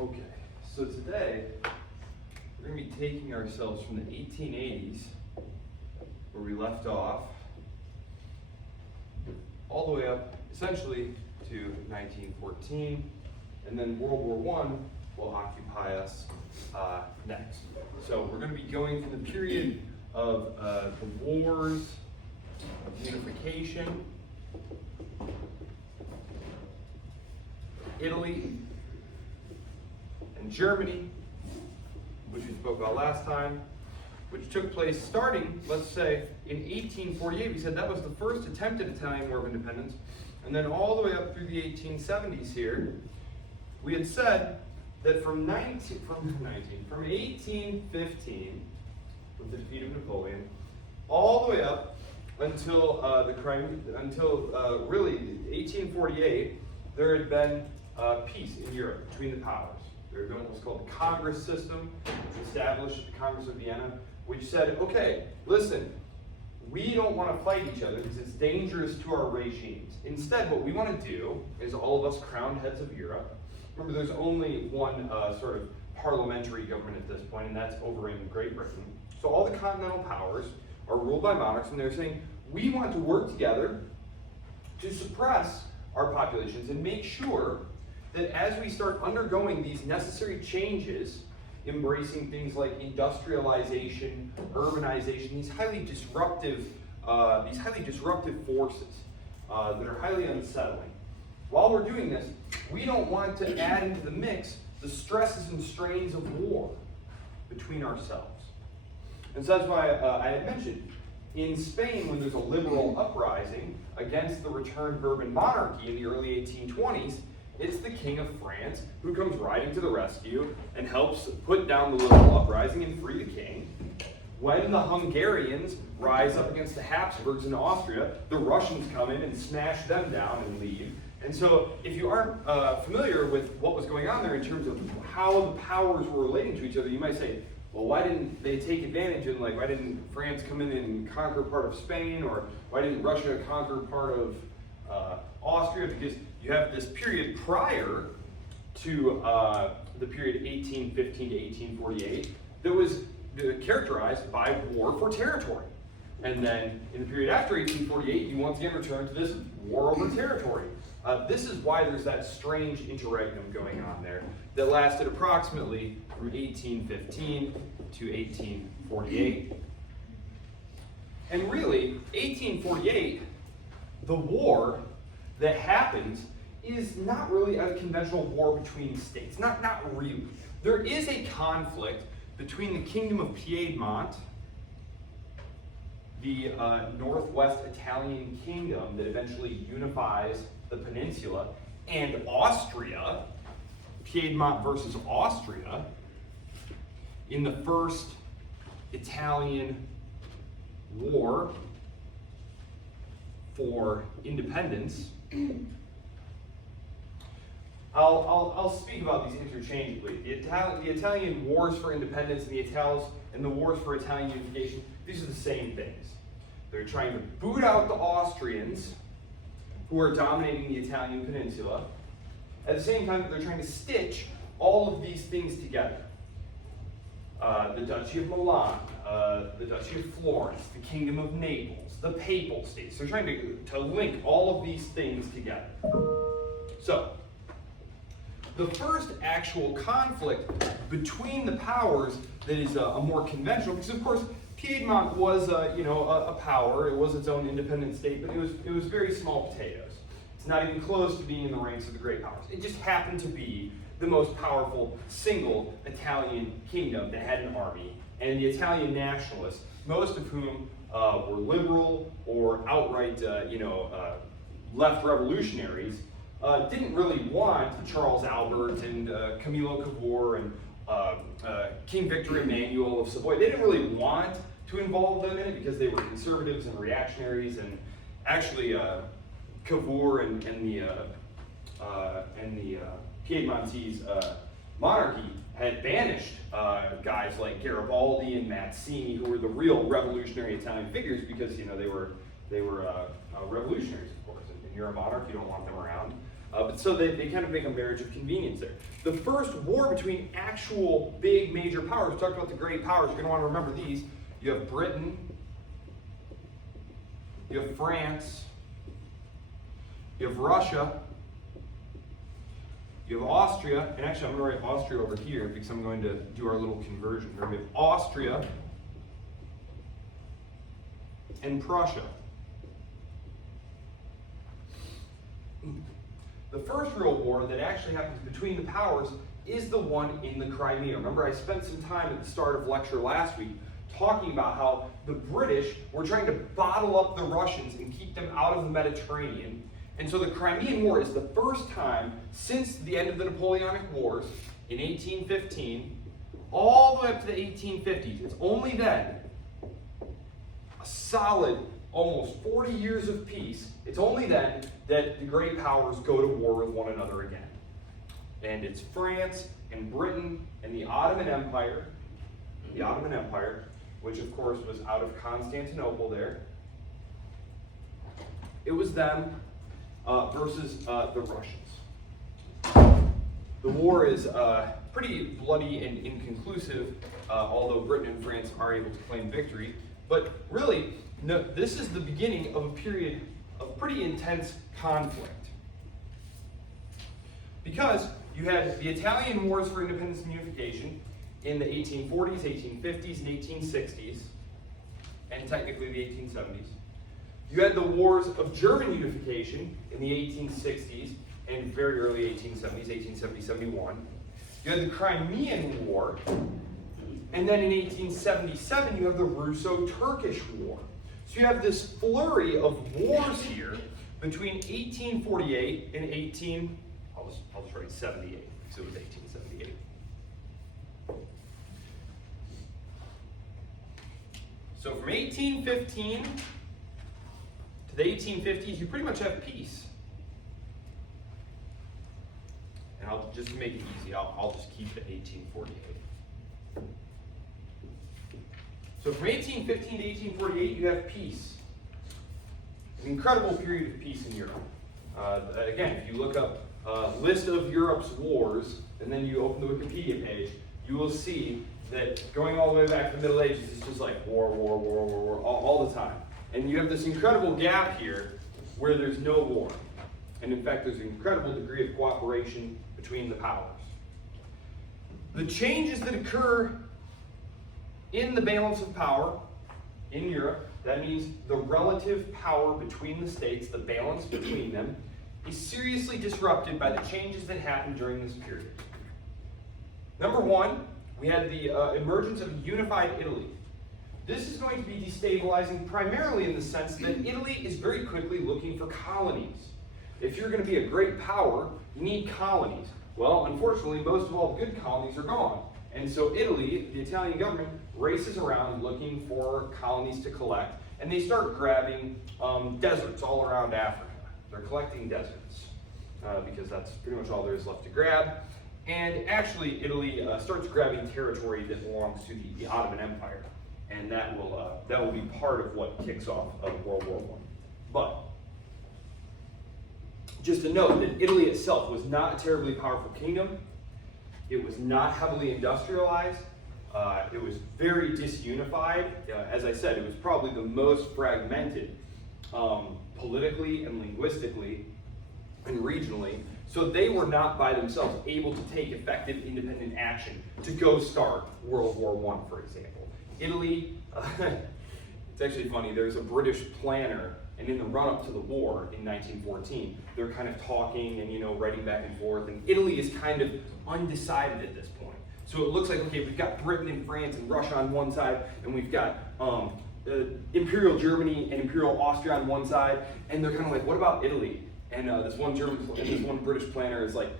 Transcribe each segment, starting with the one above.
Okay, so today we're going to be taking ourselves from the 1880s, where we left off, all the way up essentially to 1914, and then World War I will occupy us next. So we're going to be going from the period of the wars of unification, Italy, and Germany, which we spoke about last time, which took place starting, let's say, in 1848. We said that was the first attempt at Italian War of Independence, and then all the way up through the 1870s here. We had said that from 1815, with the defeat of Napoleon, all the way up until really 1848, there had been peace in Europe between the powers. There had been what was called the Congress system, which was established at the Congress of Vienna, which said, okay, listen, we don't want to fight each other because it's dangerous to our regimes. Instead, what we want to do is all of us crowned heads of Europe. Remember, there's only one sort of parliamentary government at this point, and that's over in Great Britain. So all the continental powers are ruled by monarchs, and they're saying, we want to work together to suppress our populations and make sure that as we start undergoing these necessary changes, embracing things like industrialization, urbanization, these highly disruptive forces that are highly unsettling. While we're doing this, we don't want to add into the mix the stresses and strains of war between ourselves. And so that's why I had mentioned, in Spain, when there's a liberal uprising against the returned Bourbon monarchy in the early 1820s, it's the King of France who comes riding to the rescue and helps put down the liberal uprising and free the king. When the Hungarians rise up against the Habsburgs in Austria, the Russians come in and smash them down and leave. And so if you aren't familiar with what was going on there in terms of how the powers were relating to each other, you might say, well, why didn't they take advantage and why didn't France come in and conquer part of Spain, or why didn't Russia conquer part of Austria? Because you have this period prior to the period 1815 to 1848 that was characterized by war for territory. And then in the period after 1848, you once again return to this war over territory. This is why there's that strange interregnum going on there that lasted approximately from 1815 to 1848. And really, 1848, the war that happens is not really a conventional war between states. Not really. There is a conflict between the Kingdom of Piedmont, the Northwest Italian kingdom that eventually unifies the peninsula, and Austria, Piedmont versus Austria, in the First Italian War for Independence. I'll speak about these interchangeably. The Italian wars for independence and the wars for Italian unification, these are the same things. They're trying to boot out the Austrians, who are dominating the Italian peninsula. At the same time, they're trying to stitch all of these things together. The Duchy of Milan, the Duchy of Florence, the Kingdom of Naples, the Papal States. They're trying to link all of these things together. So, the first actual conflict between the powers that is a more conventional, because of course Piedmont was a power, it was its own independent state, but it was very small potatoes. It's not even close to being in the ranks of the great powers. It just happened to be the most powerful single Italian kingdom that had an army, and the Italian nationalists, most of whom were liberal or outright left revolutionaries, didn't really want Charles Albert and Camillo Cavour and King Victor Emmanuel of Savoy. They didn't really want to involve them in it because they were conservatives and reactionaries, and actually Cavour and the Piedmontese monarchy had banished guys like Garibaldi and Mazzini, who were the real revolutionary Italian figures, because they were revolutionaries, of course. and you're a monarch, you don't want them around. But so they kind of make a marriage of convenience there. The first war between actual big major powers, we talked about the great powers, you're going to want to remember these. You have Britain, you have France, you have Russia, you have Austria, and actually I'm going to write Austria over here because I'm going to do our little conversion. We have Austria and Prussia. The first real war that actually happens between the powers is the one in the Crimea. Remember, I spent some time at the start of lecture last week talking about how the British were trying to bottle up the Russians and keep them out of the Mediterranean. And so the Crimean War is the first time since the end of the Napoleonic Wars in 1815, all the way up to the 1850s. It's only then, a solid almost 40 years of peace, it's only then that the great powers go to war with one another again. And it's France and Britain and the Ottoman Empire, which of course was out of Constantinople there. It was them versus the Russians. The war is pretty bloody and inconclusive, although Britain and France are able to claim victory. But really, no, this is the beginning of a period of pretty intense conflict. Because you had the Italian Wars for Independence and Unification in the 1840s, 1850s, and 1860s, and technically the 1870s. You had the wars of German unification in the 1860s and very early 1870s, 1870, 71. You had the Crimean War, and then in 1877 you have the Russo-Turkish War. So you have this flurry of wars here between 1848 and I'll just write 78, because it was 1878. So from 1815 to the 1850s, you pretty much have peace. And I'll just make it easy, I'll just keep it 1848. So from 1815 to 1848, you have peace. An incredible period of peace in Europe. Again, if you look up list of Europe's wars, and then you open the Wikipedia page, you will see that going all the way back to the Middle Ages, it's just like war, all the time. And you have this incredible gap here where there's no war. And in fact, there's an incredible degree of cooperation between the powers. The changes that occur in the balance of power in Europe, that means the relative power between the states, the balance between them, is seriously disrupted by the changes that happened during this period. Number one, we had the emergence of a unified Italy. This is going to be destabilizing primarily in the sense that Italy is very quickly looking for colonies. If you're going to be a great power, you need colonies. Well, unfortunately, most of all the good colonies are gone. And so Italy, the Italian government, races around looking for colonies to collect, and they start grabbing deserts all around Africa. They're collecting deserts because that's pretty much all there is left to grab. And actually, Italy starts grabbing territory that belongs to the Ottoman Empire, and that will be part of what kicks off World War I. But just to note that Italy itself was not a terribly powerful kingdom. It was not heavily industrialized. It was very disunified. As I said, it was probably the most fragmented politically and linguistically and regionally. So they were not by themselves able to take effective independent action to go start World War I, for example. Italy, it's actually funny, there's a British planner, and in the run-up to the war in 1914, they're kind of talking and writing back and forth, and Italy is kind of undecided at this point. So it looks like, okay, we've got Britain and France and Russia on one side, and we've got Imperial Germany and Imperial Austria on one side, and they're kind of like, what about Italy? And this one British planner is like,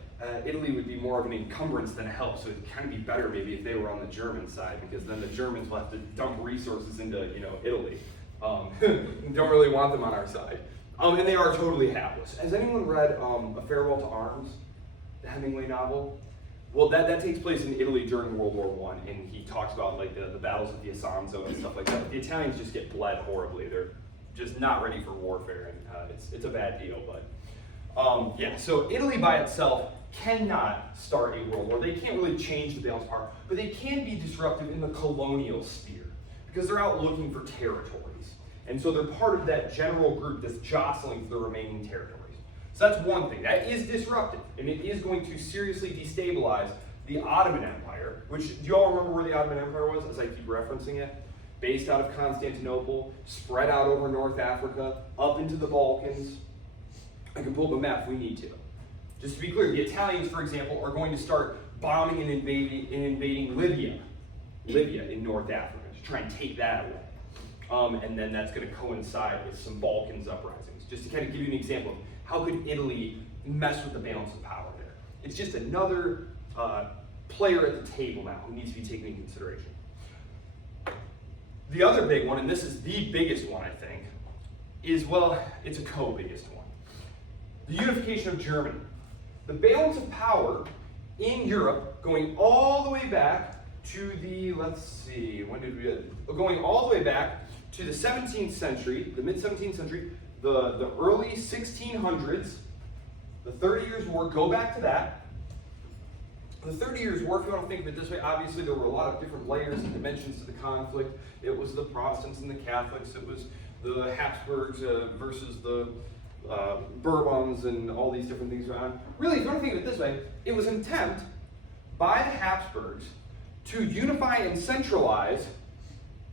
Italy would be more of an encumbrance than a help, so it'd kind of be better maybe if they were on the German side, because then the Germans will have to dump resources into Italy. Don't really want them on our side. And they are totally hapless. Has anyone read A Farewell to Arms, the Hemingway novel? Well, that takes place in Italy during World War I, and he talks about like the battles of the Isonzo and stuff like that. The Italians just get bled horribly. They're just not ready for warfare, and it's a bad deal. But yeah, so Italy by itself cannot start a world war. They can't really change the balance of power, but they can be disruptive in the colonial sphere because they're out looking for territories. And so they're part of that general group that's jostling for the remaining territories. So that's one thing. That is disruptive, and it is going to seriously destabilize the Ottoman Empire, which, do you all remember where the Ottoman Empire was, as I keep referencing it? Based out of Constantinople, spread out over North Africa, up into the Balkans. I can pull up a map if we need to. Just to be clear, the Italians, for example, are going to start bombing and invading Libya in North Africa, to try and take that away. And then that's going to coincide with some Balkans uprisings. Just to kind of give you an example of how could Italy mess with the balance of power there. It's just another player at the table now who needs to be taken into consideration. The other big one, and this is the biggest one, I think, is, well, it's a co-biggest one. The unification of Germany. The balance of power in Europe going all the way back to the, let's see, when did we, going all the way back to the 17th century, the mid-17th century, the early 1600s, the 30 Years' War, go back to that. The 30 Years' War, if you want to think of it this way, obviously there were a lot of different layers and dimensions to the conflict. It was the Protestants and the Catholics, it was the Habsburgs versus the Bourbons and all these different things going on. Really, if you want to think of it this way, it was an attempt by the Habsburgs to unify and centralize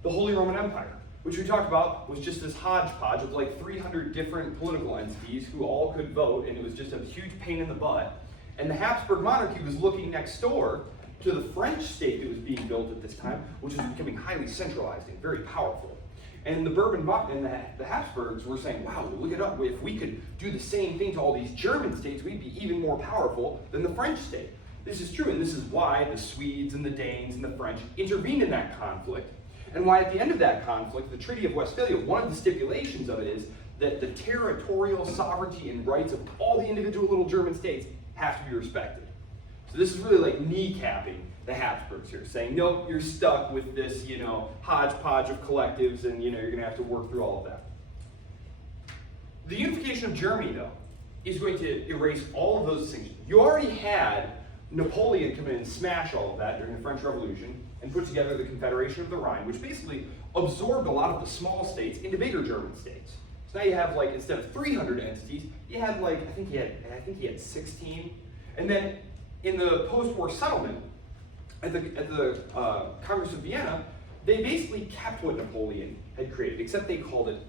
the Holy Roman Empire, which we talked about was just this hodgepodge of like 300 different political entities who all could vote, and it was just a huge pain in the butt. And the Habsburg monarchy was looking next door to the French state that was being built at this time, which was becoming highly centralized and very powerful. And the Bourbon and the Habsburgs were saying, wow, look it up. If we could do the same thing to all these German states, we'd be even more powerful than the French state. This is true, and this is why the Swedes and the Danes and the French intervened in that conflict, and why at the end of that conflict, the Treaty of Westphalia, one of the stipulations of it is that the territorial sovereignty and rights of all the individual little German states have to be respected. So this is really like kneecapping the Habsburgs here, saying, nope, you're stuck with this, hodgepodge of collectives, and you're going to have to work through all of that. The unification of Germany, though, is going to erase all of those distinctions. You already had Napoleon come in and smash all of that during the French Revolution and put together the Confederation of the Rhine, which basically absorbed a lot of the small states into bigger German states. So now you have, like, instead of 300 entities, you had, like, I think he had 16. And then in the post-war settlement, at the Congress of Vienna, they basically kept what Napoleon had created, except they called it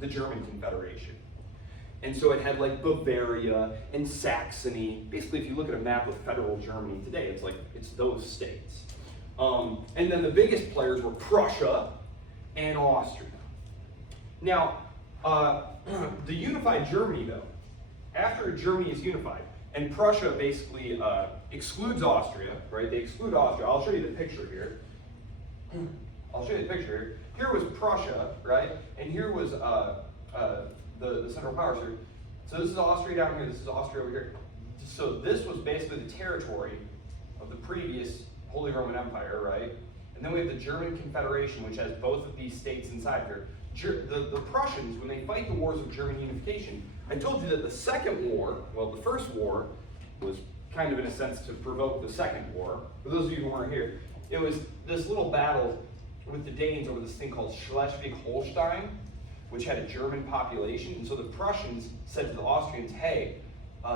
the German Confederation. And so it had like Bavaria and Saxony. Basically, if you look at a map of federal Germany today, it's those states. And then the biggest players were Prussia and Austria. Now, the unified Germany, though, after Germany is unified, and Prussia basically excludes Austria, right? They exclude Austria. I'll show you the picture here. Here was Prussia, right? And here was the Central Powers here. So this is Austria down here, this is Austria over here. So this was basically the territory of the previous Holy Roman Empire, right? And then we have the German Confederation, which has both of these states inside here. The Prussians, when they fight the wars of German unification, I told you that the second war, well, the first war was kind of in a sense to provoke the second war. For those of you who weren't here, it was this little battle with the Danes over this thing called Schleswig-Holstein, which had a German population. And so the Prussians said to the Austrians, hey,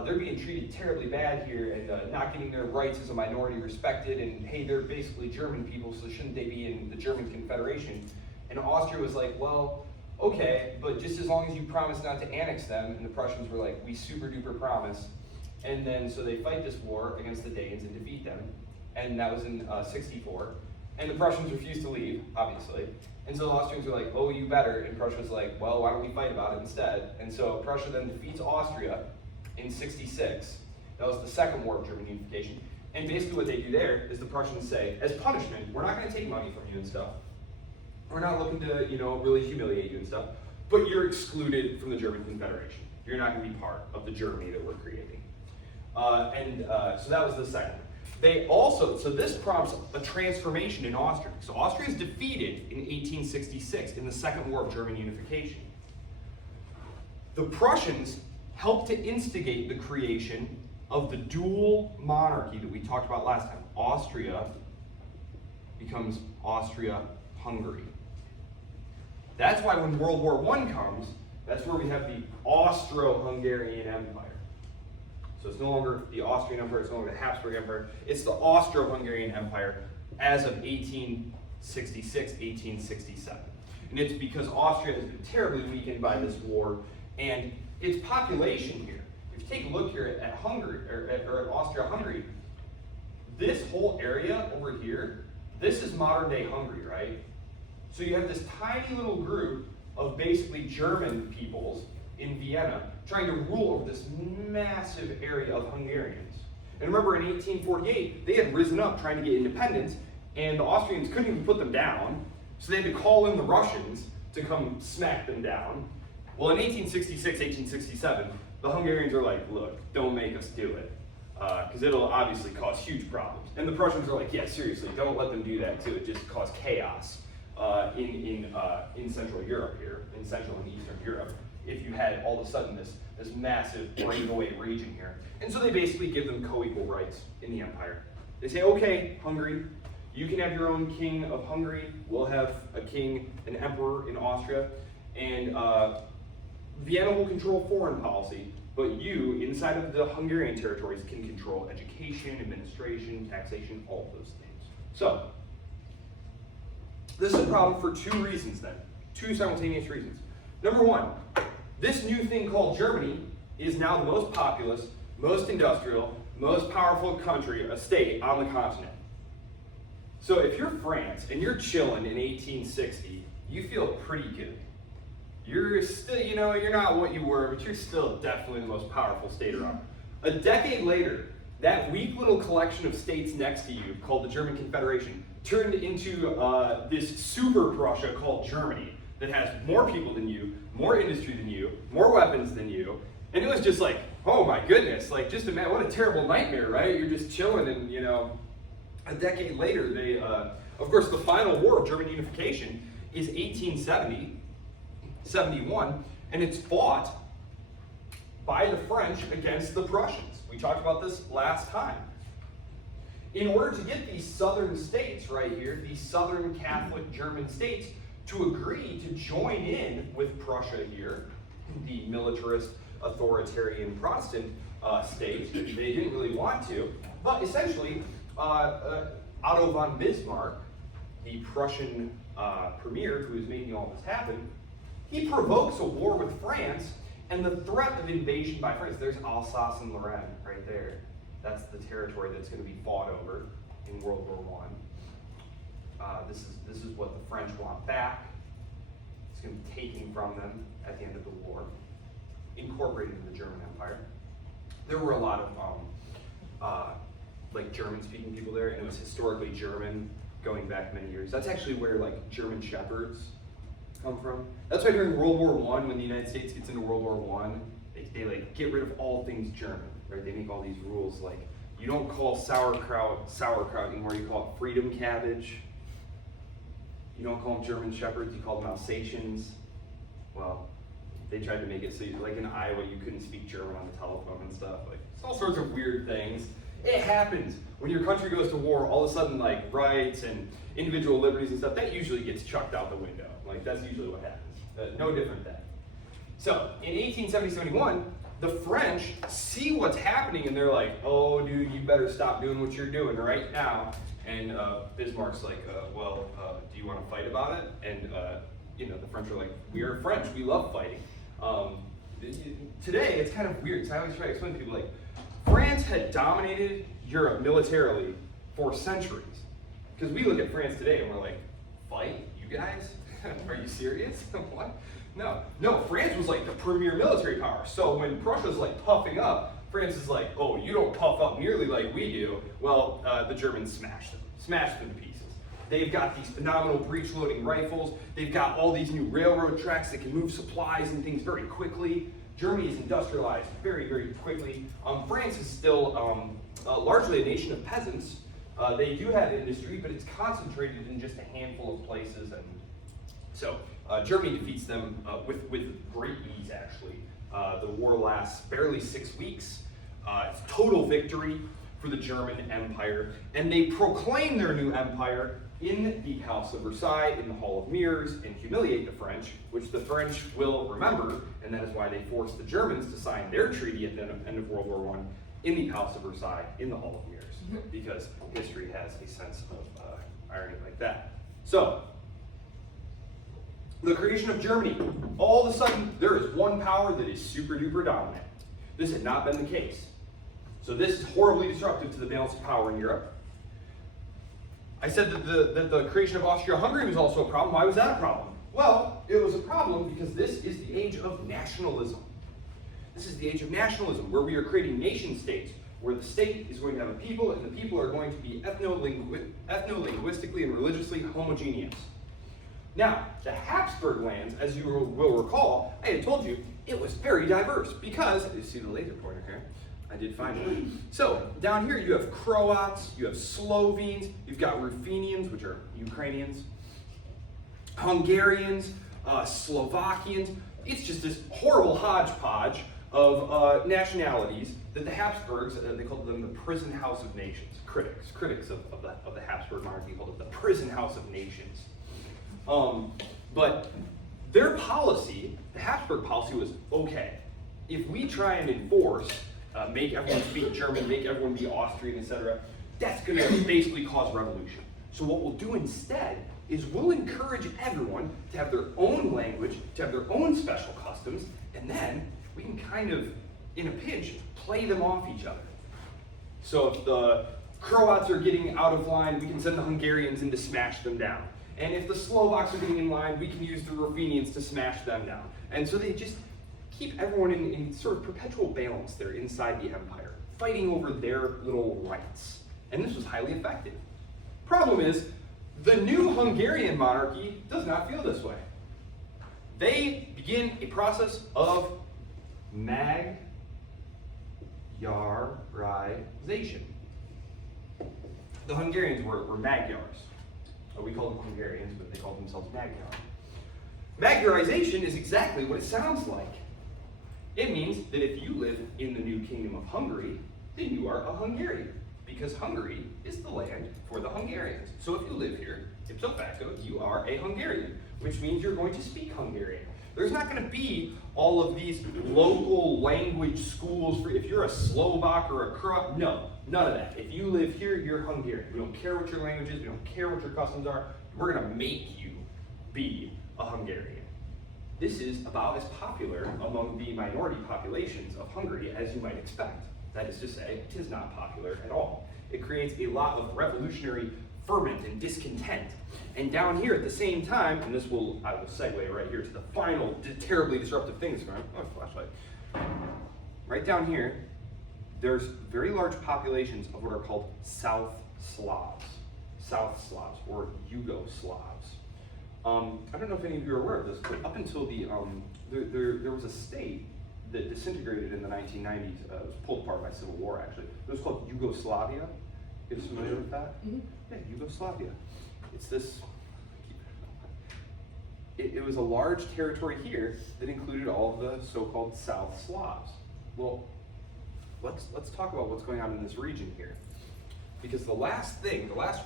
they're being treated terribly bad here and not getting their rights as a minority respected, and hey, they're basically German people, so shouldn't they be in the German Confederation? And Austria was like, well, okay, but just as long as you promise not to annex them. And the Prussians were like, we super duper promise. And then so they fight this war against the Danes and defeat them. And that was in 64. And the Prussians refused to leave, obviously. And so the Austrians were like, oh, you better. And Prussia was like, well, why don't we fight about it instead? And so Prussia then defeats Austria in 66. That was the second war of German unification. And basically what they do there is the Prussians say, as punishment, we're not going to take money from you and stuff. We're not looking to, really humiliate you and stuff. But you're excluded from the German Confederation. You're not going to be part of the Germany that we're creating. So that was the second one. So this prompts a transformation in Austria. So Austria is defeated in 1866 in the Second War of German Unification. The Prussians helped to instigate the creation of the dual monarchy that we talked about last time. Austria becomes Austria-Hungary. That's why when World War I comes, that's where we have the Austro-Hungarian Empire. So it's no longer the Austrian Empire, it's no longer the Habsburg Empire, it's the Austro-Hungarian Empire as of 1866, 1867. And it's because Austria has been terribly weakened by this war, and its population here, if you take a look here at Hungary, or at Austria-Hungary, this whole area over here, this is modern day Hungary, right? So you have this tiny little group of basically German peoples in Vienna trying to rule over this massive area of Hungarians. And remember in 1848, they had risen up trying to get independence, and the Austrians couldn't even put them down, so they had to call in the Russians to come smack them down. Well, in 1866, 1867, the Hungarians are like, look, don't make us do it, because it'll obviously cause huge problems. And the Prussians are like, yeah, seriously, don't let them do that too, it just cause chaos in Central Europe here, in Central and Eastern Europe, if you had all of a sudden this massive breakaway region here. And so they basically give them co-equal rights in the empire. They say, okay, Hungary, you can have your own king of Hungary, we'll have a king, an emperor in Austria, and Vienna will control foreign policy, but you, inside of the Hungarian territories, can control education, administration, taxation, all of those things. So, this is a problem for two reasons then, two simultaneous reasons. Number one, this new thing called Germany is now the most populous, most industrial, most powerful country, a state on the continent. So if you're France and you're chilling in 1860, you feel pretty good. You're still, you're not what you were, but you're still definitely the most powerful state around. A decade later, that weak little collection of states next to you, called the German Confederation, turned into this super Prussia called Germany that has more people than you, more industry than you, more weapons than you, and it was just like, oh my goodness, like just imagine, what a terrible nightmare, right? You're just chilling and, a decade later, they, of course, the final war of German unification is 1870, 71, and it's fought by the French against the Prussians. We talked about this last time. In order to get these southern states right here, these southern Catholic German states, to agree to join in with Prussia here, the militarist, authoritarian Protestant state, they didn't really want to, but essentially, Otto von Bismarck, the Prussian premier who is making all this happen, he provokes a war with France, and the threat of invasion by France, there's Alsace and Lorraine right there. That's the territory that's going to be fought over in World War I. This is what the French want back. It's going to be taken from them at the end of the war, incorporated into the German Empire. There were a lot of German-speaking people there, and it was historically German going back many years. That's actually where German shepherds come from. That's why during World War I, when the United States gets into World War I, they get rid of all things German, right? They make all these rules like, you don't call sauerkraut anymore, you call it freedom cabbage. You don't call them German shepherds, you call them Alsatians. Well, they tried to make it so, in Iowa, you couldn't speak German on the telephone and stuff. It's all sorts of weird things. It happens. When your country goes to war, all of a sudden, rights and individual liberties and stuff, that usually gets chucked out the window. That's usually what happens. No different then. So, in 1870-71, the French see what's happening and they're like, oh, dude, you better stop doing what you're doing right now. And Bismarck's like, do you want to fight about it? And, the French are like, we are French, we love fighting. Today, it's kind of weird, so I always try to explain to people, France had dominated Europe militarily for centuries. Because we look at France today and we're like, fight? You guys? Are you serious? What? No, France was the premier military power. So when Prussia's puffing up, France is like, oh, you don't puff up nearly like we do. Well, the Germans smashed them to pieces. They've got these phenomenal breech-loading rifles. They've got all these new railroad tracks that can move supplies and things very quickly. Germany is industrialized very, very quickly. France is still largely a nation of peasants. They do have industry, but it's concentrated in just a handful of places. And so Germany defeats them with great ease, actually. The war lasts barely 6 weeks. It's total victory for the German Empire. And they proclaim their new empire in the House of Versailles, in the Hall of Mirrors, and humiliate the French, which the French will remember, and that is why they forced the Germans to sign their treaty at the end of World War I in the House of Versailles, in the Hall of Mirrors, because history has a sense of irony like that. So, the creation of Germany, all of a sudden, there is one power that is super duper dominant. This had not been the case. So this is horribly disruptive to the balance of power in Europe. I said that the creation of Austria-Hungary was also a problem. Why was that a problem? Well, it was a problem because this is the age of nationalism. This is the age of nationalism, where we are creating nation states, where the state is going to have a people, and the people are going to be ethno-linguistically and religiously homogeneous. Now, the Habsburg lands, as you will recall, I had told you, it was very diverse, because, you see the laser pointer here? I did find it. So, down here you have Croats, you have Slovenes, you've got Ruthenians, which are Ukrainians, Hungarians, Slovakians. It's just this horrible hodgepodge of nationalities that the Habsburgs, they called them the prison house of nations. Critics of the Habsburg monarchy called it the prison house of nations. But their policy, the Habsburg policy, was okay. If we try and enforce make everyone speak German, make everyone be Austrian, etc., that's going to basically cause revolution. So what we'll do instead is we'll encourage everyone to have their own language, to have their own special customs, and then we can kind of, in a pinch, play them off each other. So if the Croats are getting out of line, we can send the Hungarians in to smash them down. And if the Slovaks are getting in line, we can use the Ruthenians to smash them down. And so they just keep everyone in sort of perpetual balance there inside the empire, fighting over their little rights. And this was highly effective. Problem is, the new Hungarian monarchy does not feel this way. They begin a process of Magyarization. The Hungarians were Magyars. We call them Hungarians, but they call themselves Magyar. Magyarization is exactly what it sounds like. It means that if you live in the new kingdom of Hungary, then you are a Hungarian, because Hungary is the land for the Hungarians. So if you live here, ipso facto, you are a Hungarian, which means you're going to speak Hungarian. There's not going to be all of these local language schools for if you're a Slovak or a Croat. No, none of that. If you live here, you're Hungarian. We don't care what your language is. We don't care what your customs are. We're going to make you be a Hungarian. This is about as popular among the minority populations of Hungary as you might expect. That is to say, it is not popular at all. It creates a lot of revolutionary ferment and discontent. And down here at the same time, and I will segue right here to the final terribly disruptive thing that's going on. Oh, flashlight. Right down here, there's very large populations of what are called South Slavs, or Yugoslavs. I don't know if any of you are aware of this, but up until there was a state that disintegrated in the 1990s. It was pulled apart by civil war, actually. It was called Yugoslavia. You guys familiar with that? Mm-hmm. Yeah, Yugoslavia. It's this. It was a large territory here that included all of the so-called South Slavs. Well, let's talk about what's going on in this region here. Because the last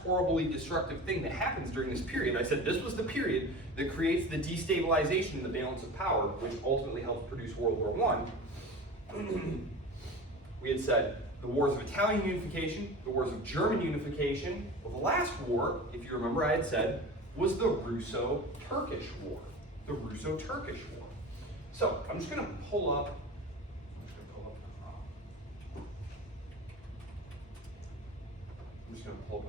horribly destructive thing that happens during this period, I said this was the period that creates the destabilization in the balance of power, which ultimately helps produce World War I. We had said the wars of Italian unification, the wars of German unification. Well, the last war, if you remember, I had said, was the Russo-Turkish War. The Russo-Turkish War. So, I'm just going to pull up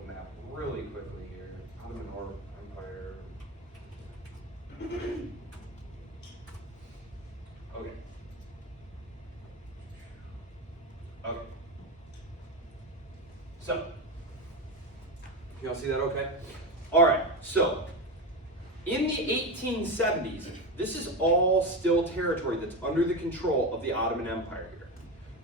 a map really quickly here. Ottoman Empire. Okay. So, can y'all see that okay? All right, so, in the 1870s, This is all still territory that's under the control of the Ottoman Empire here.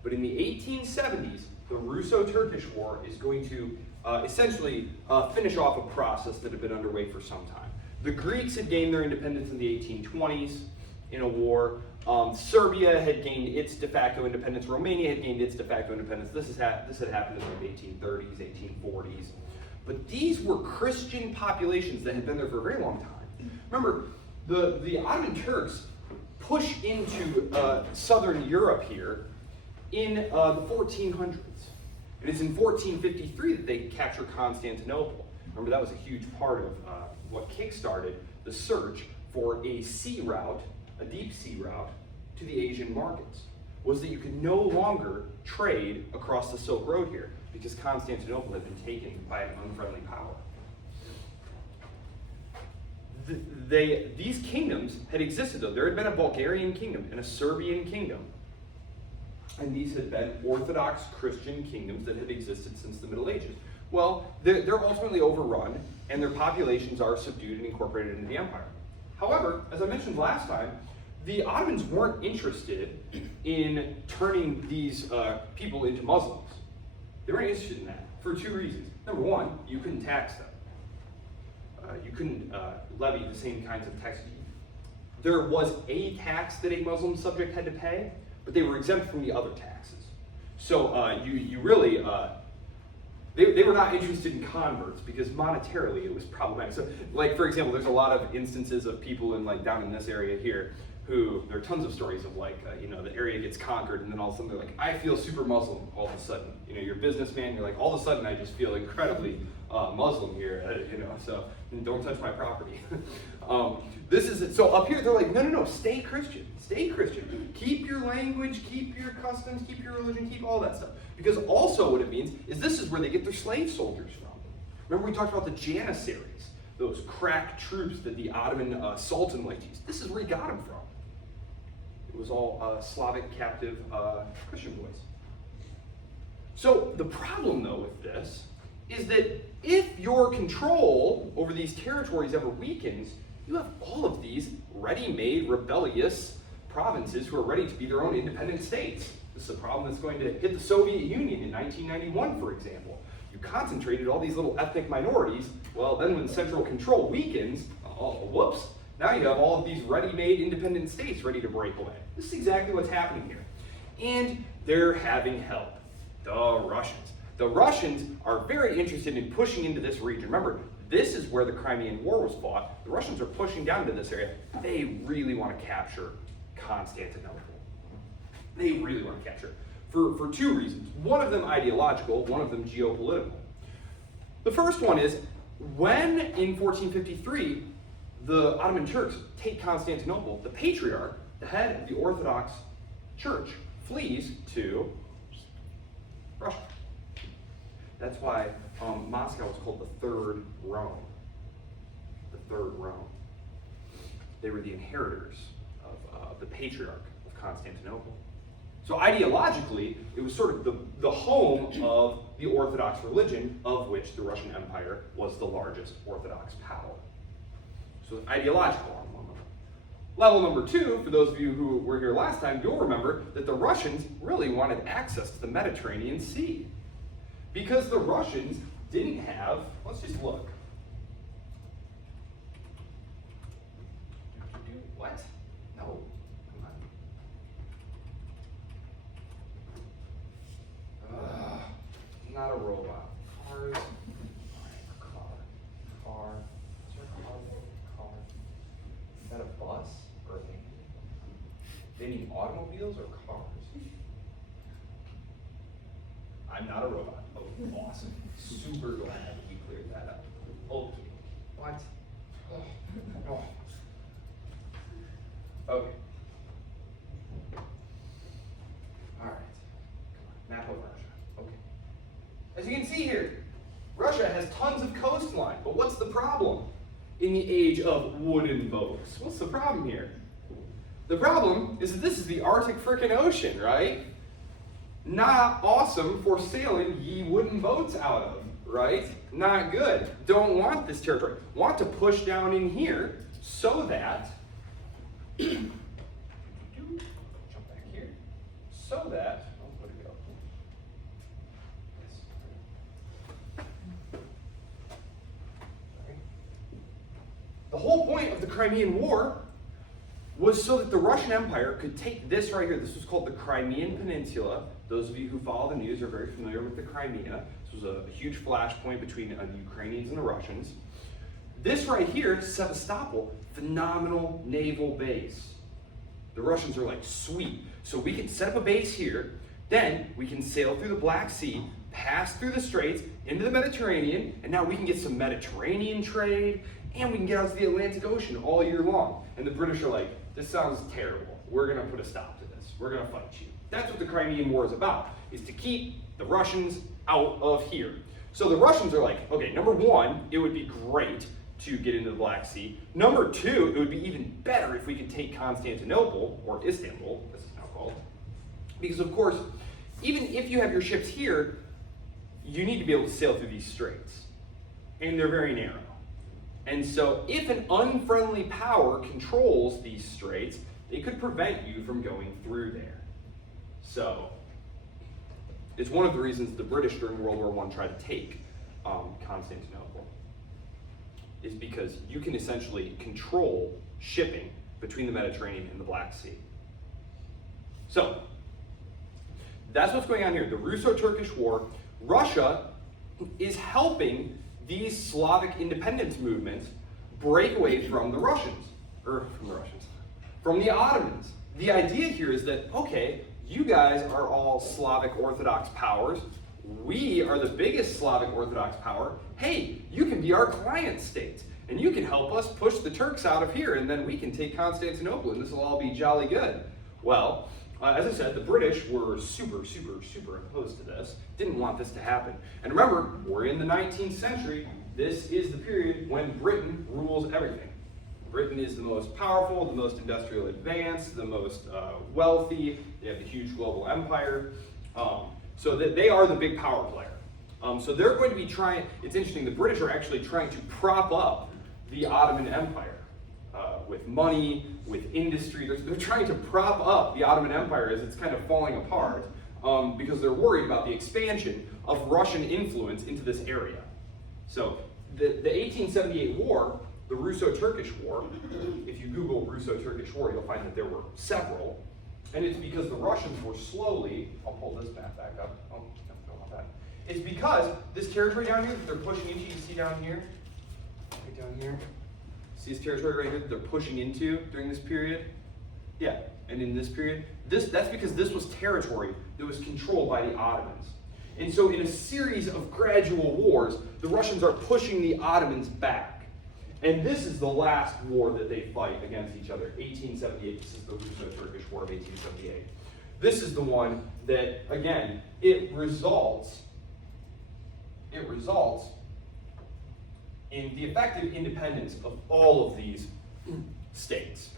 But in the 1870s, the Russo-Turkish War is going to essentially finish off a process that had been underway for some time. The Greeks had gained their independence in the 1820s in a war. Serbia had gained its de facto independence. Romania had gained its de facto independence. This had happened in the 1830s, 1840s. But these were Christian populations that had been there for a very long time. Remember, the Ottoman Turks push into southern Europe here in the 1400s. It is in 1453 that they capture Constantinople. Remember, that was a huge part of what kickstarted the search for a sea route, a deep sea route, to the Asian markets, was that you could no longer trade across the Silk Road here because Constantinople had been taken by an unfriendly power. These kingdoms had existed though. There had been a Bulgarian kingdom and a Serbian kingdom. And these had been Orthodox Christian kingdoms that had existed since the Middle Ages. Well, they're ultimately overrun, and their populations are subdued and incorporated into the empire. However, as I mentioned last time, the Ottomans weren't interested in turning these people into Muslims. They weren't interested in that for two reasons. Number one, you couldn't tax them. You couldn't levy the same kinds of taxes. There was a tax that a Muslim subject had to pay, but they were exempt from the other taxes. So you really, they were not interested in converts because monetarily it was problematic. So, like for example, there's a lot of instances of people in down in this area here who, there are tons of stories of the area gets conquered and then all of a sudden they're like, I feel super Muslim all of a sudden. You're a businessman, you're like, all of a sudden I just feel incredibly Muslim here, so don't touch my property. This is it. So up here they're like, no, stay Christian, stay Christian. Keep your language, keep your customs, keep your religion, keep all that stuff. Because also what it means is this is where they get their slave soldiers from. Remember we talked about the Janissaries, those crack troops that the Ottoman Sultan liked to use. This is where he got them from. It was all Slavic captive Christian boys. So the problem though with this is that if your control over these territories ever weakens, you have all of these ready-made rebellious provinces who are ready to be their own independent states. This is a problem that's going to hit the Soviet Union in 1991, for example. You concentrated all these little ethnic minorities. Well, then when central control weakens, whoops, now you have all of these ready-made independent states ready to break away. This is exactly what's happening here. And they're having help. The Russians. The Russians are very interested in pushing into this region. Remember, this is where the Crimean War was fought. The Russians are pushing down into this area. They really want to capture Constantinople. They really want to capture it for two reasons. One of them ideological, one of them geopolitical. The first one is when in 1453 the Ottoman Turks take Constantinople, the patriarch, the head of the Orthodox Church, flees to Russia. That's why Moscow was called the Third Rome. The Third Rome. They were the inheritors of the patriarch of Constantinople. So ideologically, it was sort of the home of the Orthodox religion, of which the Russian Empire was the largest Orthodox power. So ideological on one level. Level number two, for those of you who were here last time, you'll remember that the Russians really wanted access to the Mediterranean Sea. Because the Russians didn't have, let's just look. What? No, come on. Not a robot. Cars. Car. Is there a car? Car. Is that a bus or a van? They need automobiles or cars? I'm not a robot. Oh, awesome. Super glad we cleared that up. Okay. What? Oh. Okay. All right. Come on. Map of Russia. Okay. As you can see here, Russia has tons of coastline, but what's the problem? In the age of wooden boats. What's the problem here? The problem is that this is the Arctic frickin' Ocean, right? Not awesome for sailing ye wooden boats out of, right? Not good. Don't want this territory. Want to push down in here so that jump back here, so that, oh, where'd it go? Sorry. The whole point of the Crimean War was so that the Russian Empire could take this right here. This was called the Crimean Peninsula. Those of you who follow the news are very familiar with the Crimea. This was a huge flashpoint between the Ukrainians and the Russians. This right here, Sevastopol, phenomenal naval base. The Russians are like, sweet. So we can set up a base here, then we can sail through the Black Sea, pass through the Straits, into the Mediterranean, and now we can get some Mediterranean trade, and we can get out to the Atlantic Ocean all year long. And the British are like, this sounds terrible. We're gonna put a stop to this. We're gonna fight you. That's what the Crimean War is about, is to keep the Russians out of here. So the Russians are like, okay, number one, it would be great to get into the Black Sea. Number two, it would be even better if we could take Constantinople, or Istanbul, as it's now called. Because of course, even if you have your ships here, you need to be able to sail through these straits. And they're very narrow. And so if an unfriendly power controls these straits, they could prevent you from going through there. So it's one of the reasons the British during World War I tried to take Constantinople, is because you can essentially control shipping between the Mediterranean and the Black Sea. So that's what's going on here. The Russo-Turkish War. Russia is helping these Slavic independence movements break away from the Russians, from the Ottomans. The idea here is that, okay, you guys are all Slavic Orthodox powers. We are the biggest Slavic Orthodox power. Hey, you can be our client state, and you can help us push the Turks out of here, and then we can take Constantinople, and this will all be jolly good. Well, as I said, the British were super opposed to this, didn't want this to happen. And remember, we're in the 19th century. This is the period when Britain rules everything. Britain is the most powerful, the most industrial advanced, the most wealthy. They have the huge global empire. So that they are the big power player. So they're going to be trying, it's interesting, the British are actually trying to prop up the Ottoman Empire with money, with industry. They're trying to prop up the Ottoman Empire as it's kind of falling apart because they're worried about the expansion of Russian influence into this area. So the 1878 war, the Russo-Turkish War, if you Google Russo-Turkish War, you'll find that there were several. And it's because the Russians were slowly, I'll pull this map back up. Oh, don't want that. It's because this territory down here that they're pushing into, you see down here, right down here, see this territory right here that they're pushing into during this period? Yeah, and in this period, that's because this was territory that was controlled by the Ottomans. And so in a series of gradual wars, the Russians are pushing the Ottomans back. And this is the last war that they fight against each other, 1878. This is the Russo-Turkish War of 1878. This is the one that, again, it results in the effective independence of all of these states.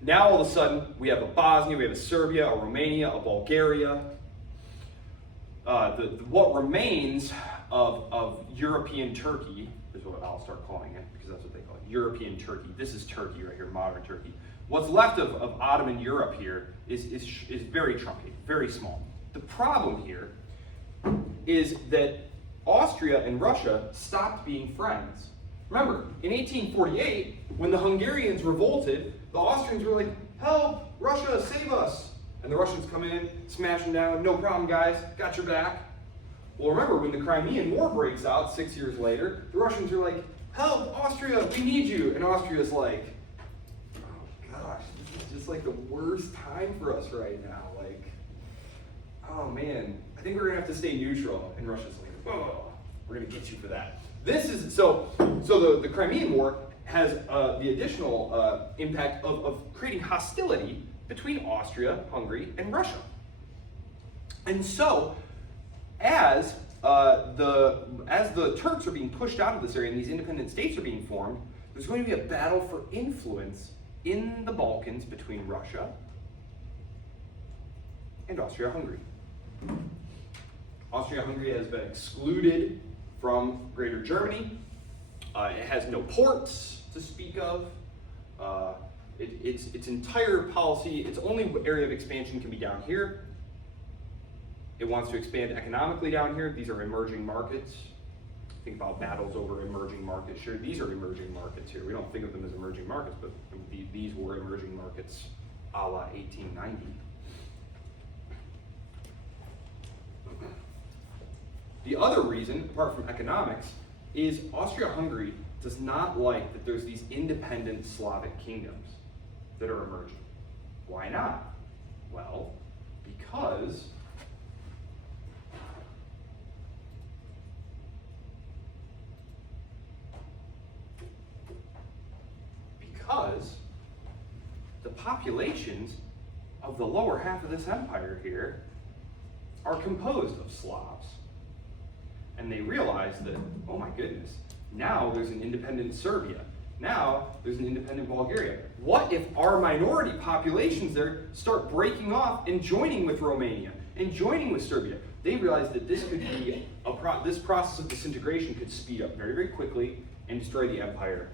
Now all of a sudden, we have a Bosnia, we have a Serbia, a Romania, a Bulgaria. What remains of European Turkey is what I'll start calling it, because that's what they call it, European Turkey. This is Turkey right here, modern Turkey. What's left of Ottoman Europe here is very truncated, very small. The problem here is that Austria and Russia stopped being friends. Remember, in 1848, when the Hungarians revolted, the Austrians were like, help, Russia, save us. And the Russians come in, smash them down, no problem guys, got your back. Well, remember, when the Crimean War breaks out 6 years later, the Russians are like, help, Austria, we need you. And Austria's like, oh gosh, this is just like the worst time for us right now. Like, oh man, I think we're gonna have to stay neutral. And Russia's like, oh, we're gonna get you for that. This is, so the Crimean War has the additional impact of creating hostility between Austria, Hungary, and Russia. And so, as the Turks are being pushed out of this area and these independent states are being formed, there's going to be a battle for influence in the Balkans between Russia and Austria-Hungary. Austria-Hungary has been excluded from Greater Germany. It has no ports to speak of. its entire policy, its only area of expansion can be down here. It wants to expand economically down here. These are emerging markets. Think about battles over emerging markets. Sure, these are emerging markets here. We don't think of them as emerging markets, but these were emerging markets a la 1890. The other reason, apart from economics, is Austria-Hungary does not like that there's these independent Slavic kingdoms that are emerging. Why not? Well, because the populations of the lower half of this empire here are composed of Slavs. And they realize that, oh my goodness, now there's an independent Serbia. Now there's an independent Bulgaria. What if our minority populations there start breaking off and joining with Romania and joining with Serbia? They realize that this could be this process of disintegration could speed up very, very quickly and destroy the empire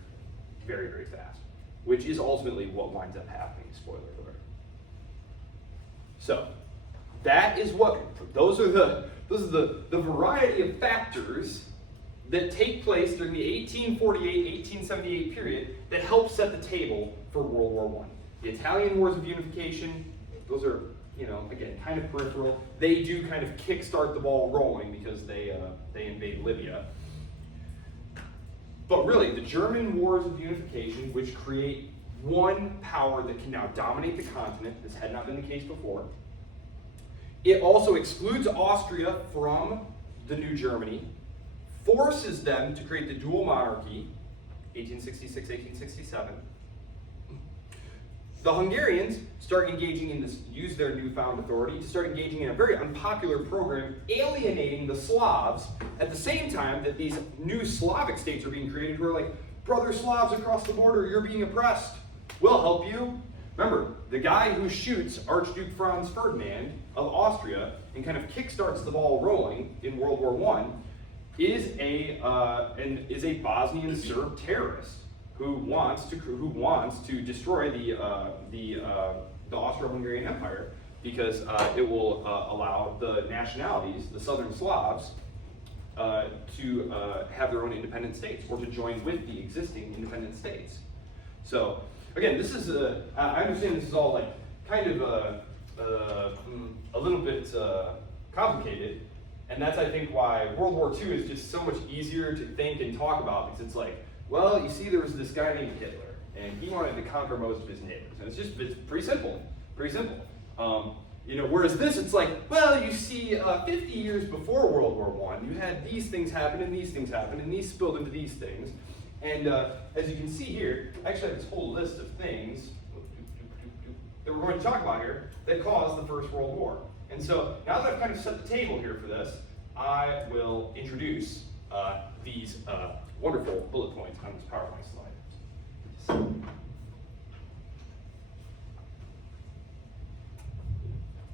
very, very fast, which is ultimately what winds up happening. Spoiler alert. So that is what those are the variety of factors that take place during the 1848-1878 period that help set the table for World War I. The Italian Wars of Unification, those are, again, kind of peripheral. They do kind of kickstart the ball rolling because they invade Libya. But really, the German Wars of Unification, which create one power that can now dominate the continent, this had not been the case before. It also excludes Austria from the new Germany, forces them to create the dual monarchy, 1866, 1867. The Hungarians start engaging in this, use their newfound authority to start engaging in a very unpopular program, alienating the Slavs at the same time that these new Slavic states are being created who are like, brother Slavs across the border, you're being oppressed. We'll help you. Remember, the guy who shoots Archduke Franz Ferdinand of Austria and kind of kickstarts the ball rolling in World War I is a Bosnian Serb terrorist who wants to destroy the Austro-Hungarian Empire because it will allow the nationalities, the Southern Slavs, to have their own independent states or to join with the existing independent states. So again, this is I understand this is all like kind of a little bit complicated, and that's I think why World War II is just so much easier to think and talk about, because it's like, well, you see, there was this guy named Hitler, and he wanted to conquer most of his neighbors, and it's pretty simple, whereas this, it's like, well, you see, 50 years before World War I, you had these things happen, and these things happen, and these spilled into these things, and as you can see here, I actually have this whole list of things that we're going to talk about here that caused the First World War. And so, now that I've kind of set the table here for this, I will introduce these wonderful bullet points on this PowerPoint slide.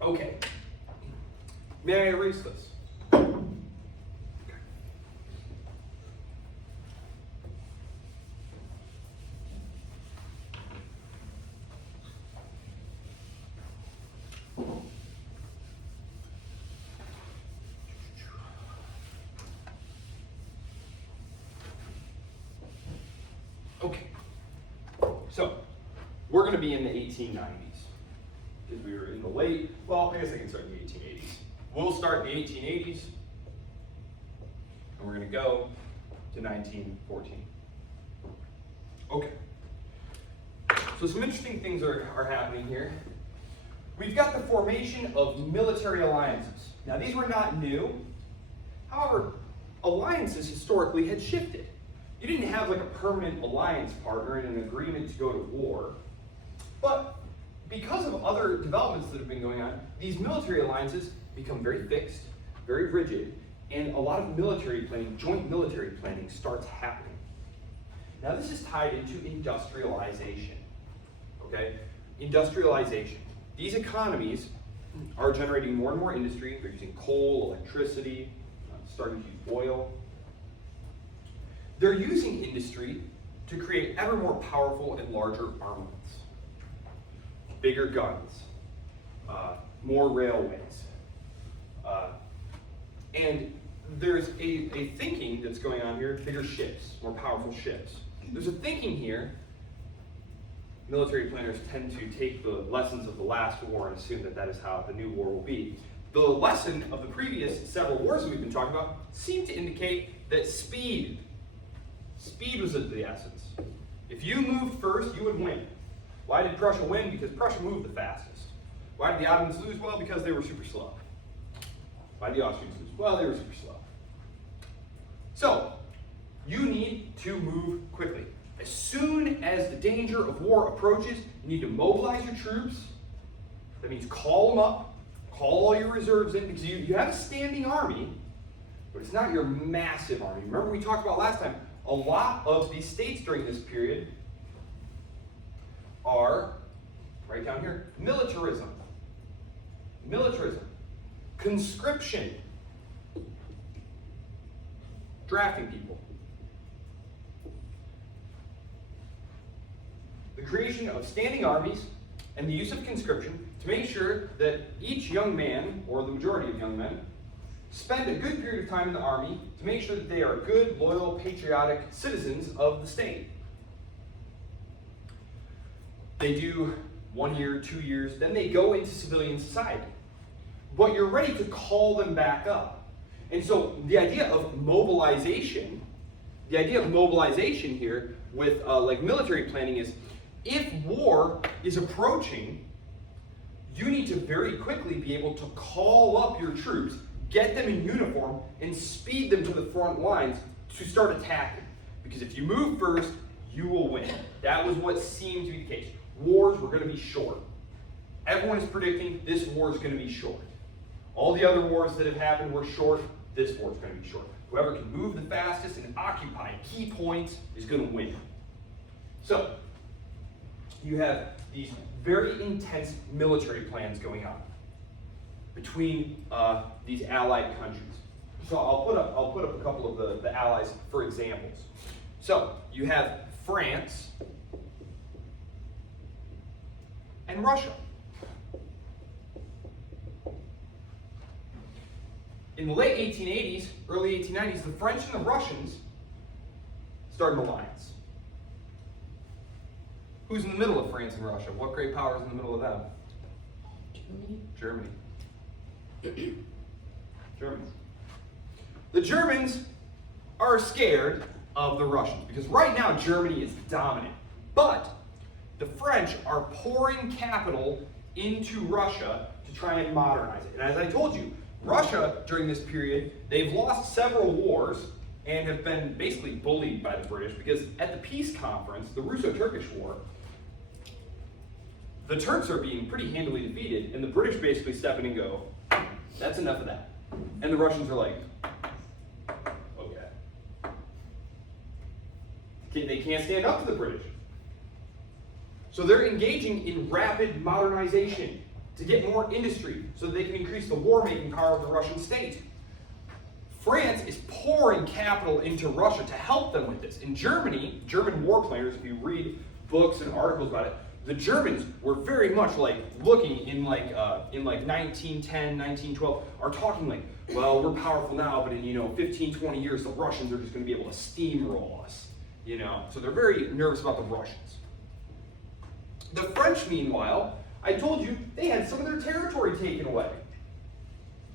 Okay. May I erase this? Okay, so we're going to be in the 1890s, because we were in the late, well, I guess I can start in the 1880s. We'll start in the 1880s, and we're going to go to 1914. Okay, so some interesting things are happening here. We've got the formation of military alliances. Now, these were not new. However, alliances historically had shifted. You didn't have like a permanent alliance partner and an agreement to go to war. But because of other developments that have been going on, these military alliances become very fixed, very rigid, and a lot of military planning, joint military planning starts happening. Now this is tied into industrialization, okay? Industrialization. These economies are generating more and more industry. They're using coal, electricity, starting to use oil. They're using industry to create ever more powerful and larger armaments. bigger guns, more railways. And there's a thinking that's going on here, bigger ships, more powerful ships. There's a thinking here. Military planners tend to take the lessons of the last war and assume that that is how the new war will be. The lesson of the previous several wars that we've been talking about seem to indicate that speed was of the essence. If you moved first, you would win. Why did Prussia win? Because Prussia moved the fastest. Why did the Ottomans lose? Well, because they were super slow. Why did the Austrians lose? Well, they were super slow. So, you need to move quickly. As soon as the danger of war approaches, you need to mobilize your troops. That means call them up, call all your reserves in, because you have a standing army, but it's not your massive army. Remember we talked about last time, a lot of these states during this period are, right down here, militarism, conscription, drafting people. The creation of standing armies and the use of conscription to make sure that each young man, or the majority of young men, spend a good period of time in the army to make sure that they are good, loyal, patriotic citizens of the state. They do 1 year, 2 years, then they go into civilian society. But you're ready to call them back up. And so the idea of mobilization here with like military planning is, if war is approaching, you need to very quickly be able to call up your troops, get them in uniform, and speed them to the front lines to start attacking. Because if you move first, you will win. That was what seemed to be the case. Wars were going to be short. Everyone is predicting this war is going to be short. All the other wars that have happened were short. This war is going to be short. Whoever can move the fastest and occupy key points is going to win. So, you have these very intense military plans going on between these allied countries. So I'll put up a couple of the allies for examples. So you have France and Russia. In the late 1880s, early 1890s, the French and the Russians started an alliance. Who's in the middle of France and Russia? What great power is in the middle of them? Germany. The Germans are scared of the Russians because right now Germany is dominant. But the French are pouring capital into Russia to try and modernize it. And as I told you, Russia, during this period, they've lost several wars and have been basically bullied by the British because at the peace conference, the Russo-Turkish War, the Turks are being pretty handily defeated, and the British basically step in and go, that's enough of that. And the Russians are like, okay. They can't stand up to the British. So they're engaging in rapid modernization to get more industry so that they can increase the war-making power of the Russian state. France is pouring capital into Russia to help them with this. In Germany, German war planners, if you read books and articles about it, the Germans were very much like looking in like 1910, 1912, are talking like, well, we're powerful now, but in 15, 20 years, the Russians are just going to be able to steamroll us, So they're very nervous about the Russians. The French, meanwhile, I told you, they had some of their territory taken away.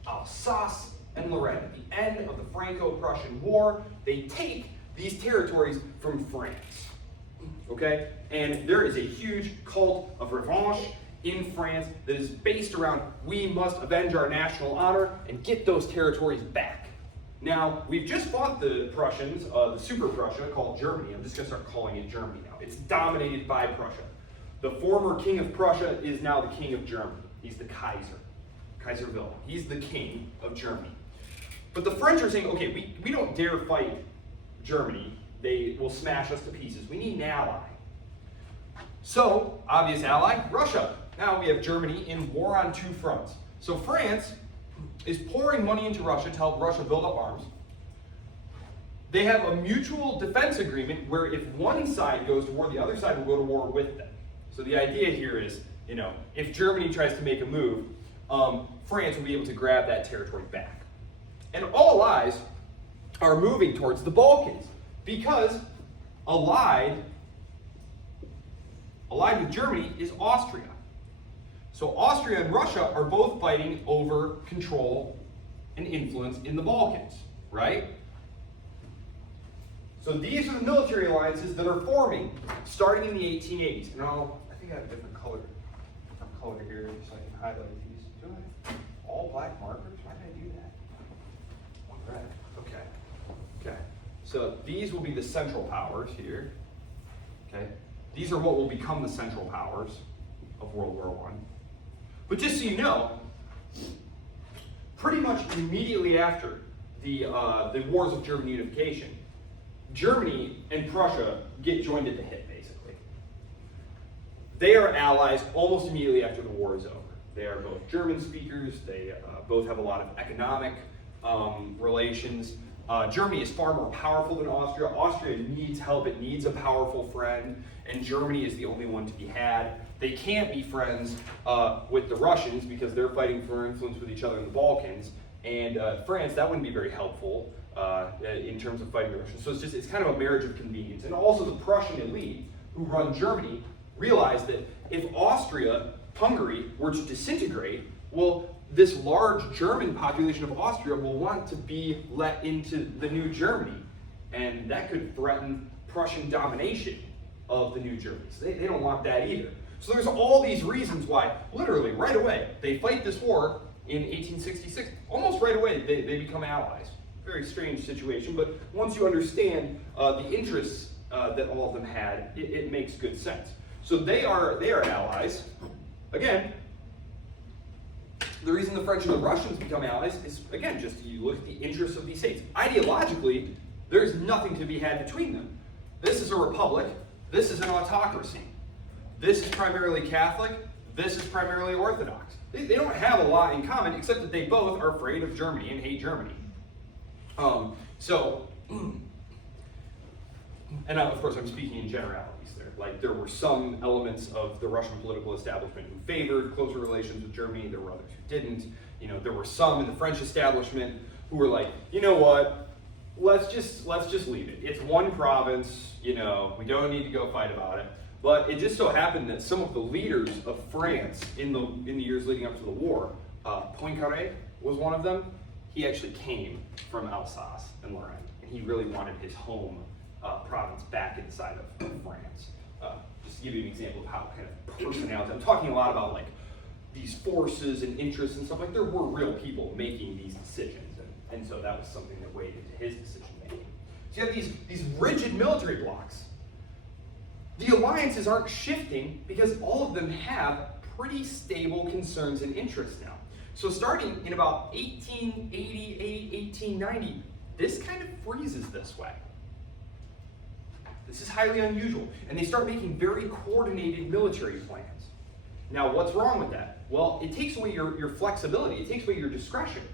Alsace and Lorraine, at the end of the Franco-Prussian War, they take these territories from France. Okay? And there is a huge cult of revanche in France that is based around, we must avenge our national honor and get those territories back. Now, we've just fought the Prussians, the Super Prussia, called Germany. I'm just going to start calling it Germany now. It's dominated by Prussia. The former king of Prussia is now the king of Germany. He's the Kaiser, Kaiser Wilhelm. He's the king of Germany. But the French are saying, okay, we don't dare fight Germany. They will smash us to pieces. We need an ally. So, obvious ally, Russia. Now we have Germany in war on two fronts. So France is pouring money into Russia to help Russia build up arms. They have a mutual defense agreement where if one side goes to war, the other side will go to war with them. So the idea here is if Germany tries to make a move, France will be able to grab that territory back. And all eyes are moving towards the Balkans because allied with Germany is Austria. So Austria and Russia are both fighting over control and influence in the Balkans, right? So these are the military alliances that are forming starting in the 1880s. And I think I have a different color here so I can highlight these. Do I have all black markers? Why did I do that? One red. Okay. So these will be the Central Powers here. Okay. These are what will become the Central Powers of World War I. But just so you know, pretty much immediately after the Wars of German Unification, Germany and Prussia get joined at the hip, basically. They are allies almost immediately after the war is over. They are both German speakers. They both have a lot of economic relations. Germany is far more powerful than Austria. Austria needs help. It needs a powerful friend. And Germany is the only one to be had. They can't be friends with the Russians because they're fighting for influence with each other in the Balkans. And France, that wouldn't be very helpful in terms of fighting the Russians. So it's kind of a marriage of convenience. And also the Prussian elite who run Germany realize that if Hungary were to disintegrate, well, this large German population of Austria will want to be let into the new Germany. And that could threaten Prussian domination of the new Germany. So they don't want that either. So there's all these reasons why, literally, right away, they fight this war in 1866. Almost right away, they become allies. Very strange situation, but once you understand the interests that all of them had, it makes good sense. So they are allies. Again, the reason the French and the Russians become allies is, again, just you look at the interests of these states. Ideologically, there's nothing to be had between them. This is a republic. This is an autocracy. This is primarily Catholic. This is primarily Orthodox. They don't have a lot in common, except that they both are afraid of Germany and hate Germany. And of course I'm speaking in generalities there. Like there were some elements of the Russian political establishment who favored closer relations with Germany. There were others who didn't. There were some in the French establishment who were like, you know what? Let's just leave it. It's one province. We don't need to go fight about it. But it just so happened that some of the leaders of France in the years leading up to the war, Poincaré was one of them. He actually came from Alsace and Lorraine, and he really wanted his home province back inside of France. Just to give you an example of how kind of personality, I'm talking a lot about like these forces and interests and stuff. Like there were real people making these decisions, and so that was something that weighed into his decision making. So you have these rigid military blocks. The alliances aren't shifting because all of them have pretty stable concerns and interests now. So starting in about 1888, 1890, this kind of freezes this way. This is highly unusual. And they start making very coordinated military plans. Now, what's wrong with that? Well, it takes away your flexibility. It takes away your discretion.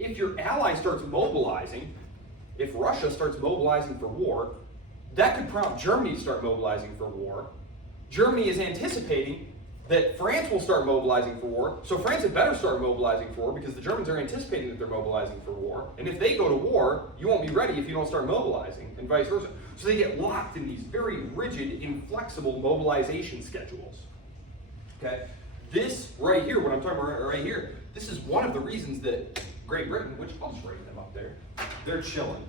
If your ally starts mobilizing, if Russia starts mobilizing for war, that could prompt Germany to start mobilizing for war. Germany is anticipating that France will start mobilizing for war, so France had better start mobilizing for war because the Germans are anticipating that they're mobilizing for war. And if they go to war, you won't be ready if you don't start mobilizing, and vice versa. So they get locked in these very rigid, inflexible mobilization schedules. Okay? This right here, what I'm talking about right here, this is one of the reasons that Great Britain, which I'll just write them up there, they're chilling.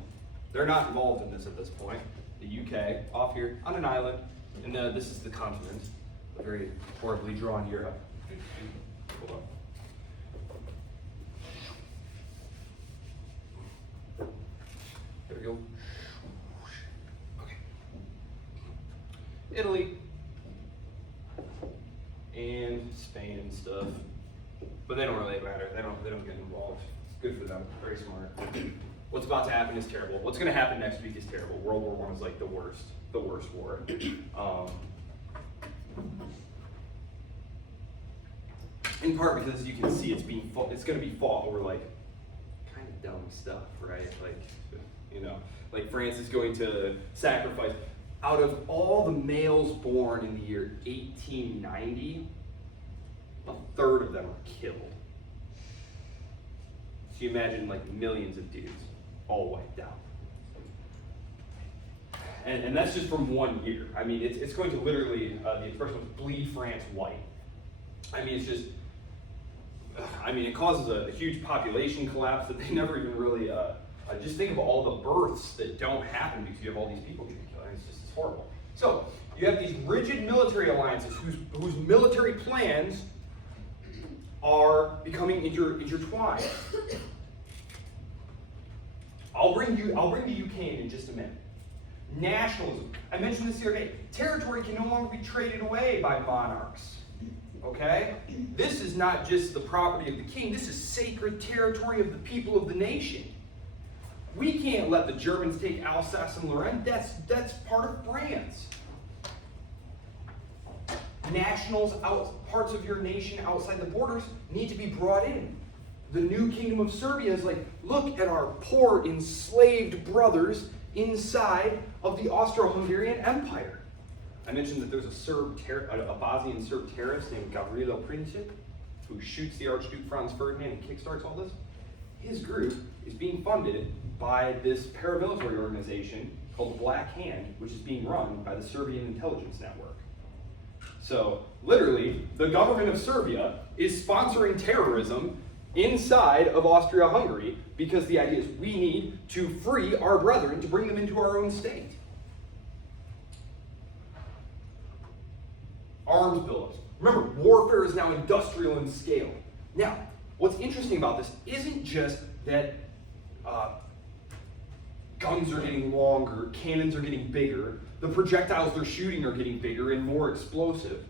They're not involved in this at this point. The UK, off here, on an island, and this is the continent, a very horribly drawn Europe. Hold on. There we go. Okay. Italy, and Spain and stuff, but they don't really matter. They don't get involved. Good for them. Very smart. What's about to happen is terrible. What's going to happen next week is terrible. World War I is like the worst war. In part because you can see it's going to be fought over like kind of dumb stuff, right? Like France is going to sacrifice. Out of all the males born in the year 1890, a third of them are killed. So you imagine like millions of dudes all wiped out. And that's just from 1 year. I mean, it's going to literally, the expression was bleed France white. I mean, it's just, it causes a huge population collapse that they never even really, just think of all the births that don't happen because you have all these people getting killed. It's horrible. So, you have these rigid military alliances whose military plans are becoming intertwined. I'll bring the UK in just a minute. Nationalism. I mentioned this the other day. Territory can no longer be traded away by monarchs. Okay? This is not just the property of the king. This is sacred territory of the people of the nation. We can't let the Germans take Alsace and Lorraine. That's part of France. Nationals, parts of your nation outside the borders need to be brought in. The new kingdom of Serbia is like, look at our poor enslaved brothers inside of the Austro-Hungarian Empire. I mentioned that there's a Bosnian Serb terrorist named Gavrilo Princip who shoots the Archduke Franz Ferdinand and kickstarts all this. His group is being funded by this paramilitary organization called the Black Hand, which is being run by the Serbian intelligence network. So, literally, the government of Serbia is sponsoring terrorism inside of Austria-Hungary because the idea is we need to free our brethren to bring them into our own state. Arms buildups. Remember, warfare is now industrial in scale. Now, what's interesting about this isn't just that guns are getting longer, cannons are getting bigger, the projectiles they're shooting are getting bigger and more explosive.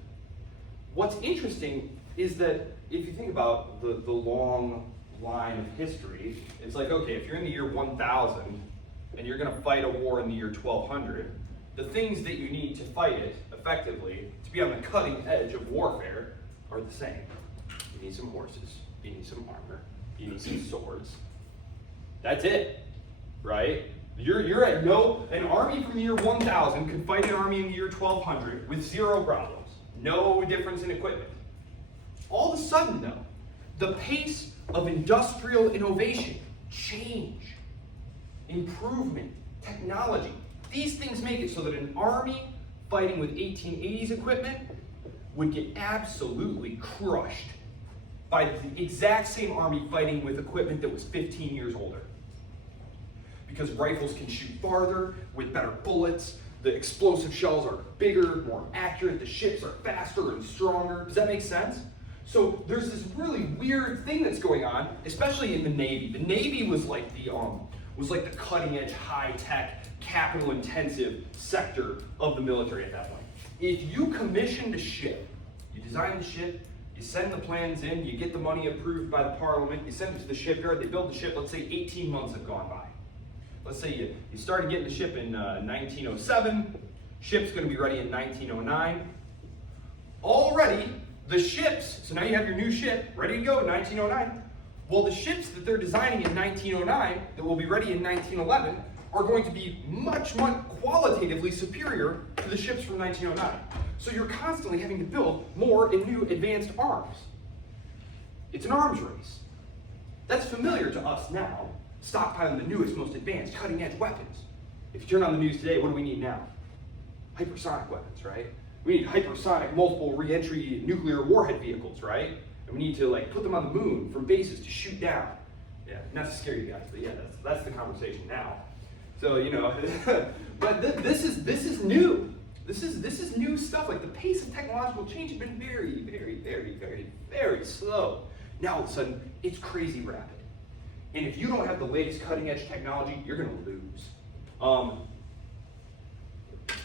What's interesting is that if you think about the long line of history, it's like, okay, if you're in the year 1000 and you're going to fight a war in the year 1200, the things that you need to fight it effectively, to be on the cutting edge of warfare, are the same. You need some horses, you need some armor, you need some swords. That's it, right? You're at an army from the year 1000 could fight an army in the year 1200 with zero problems. No difference in equipment. All of a sudden, though, the pace of industrial innovation, change, improvement, technology, these things make it so that an army fighting with 1880s equipment would get absolutely crushed by the exact same army fighting with equipment that was 15 years older. Because rifles can shoot farther with better bullets, the explosive shells are bigger, more accurate, the ships are faster and stronger. Does that make sense? So there's this really weird thing that's going on, especially in the Navy. The Navy was like the cutting edge, high tech, capital intensive sector of the military at that point. If you commissioned a ship, you designed the ship, you send the plans in, you get the money approved by the parliament, you send it to the shipyard, they build the ship, let's say 18 months have gone by. Let's say you started getting the ship in 1907, ship's going to be ready in 1909. Already, the ships, so now you have your new ship ready to go in 1909. Well, the ships that they're designing in 1909 that will be ready in 1911 are going to be much, much qualitatively superior to the ships from 1909. So you're constantly having to build more and new advanced arms. It's an arms race. That's familiar to us now, stockpiling the newest, most advanced, cutting-edge weapons. If you turn on the news today, what do we need now? Hypersonic weapons, right? We need hypersonic, multiple re-entry nuclear warhead vehicles, right? And we need to put them on the moon from bases to shoot down. Yeah, not to scare you guys, but yeah, that's the conversation now. So but this is new. This is new stuff. Like the pace of technological change has been very, very, very, very, very slow. Now all of a sudden, it's crazy rapid. And if you don't have the latest cutting edge technology, you're going to lose.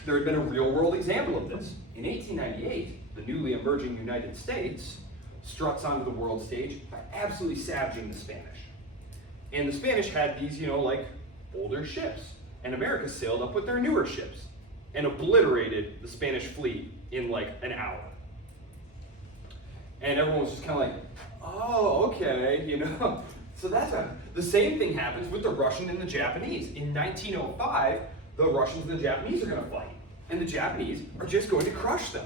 There had been a real world example of this. In 1898, the newly emerging United States struts onto the world stage by absolutely savaging the Spanish. And the Spanish had these, older ships. And America sailed up with their newer ships and obliterated the Spanish fleet in an hour. And everyone was just kind of like, oh, okay, So the same thing happens with the Russian and the Japanese. In 1905, the Russians and the Japanese are going to fight. And the Japanese are just going to crush them.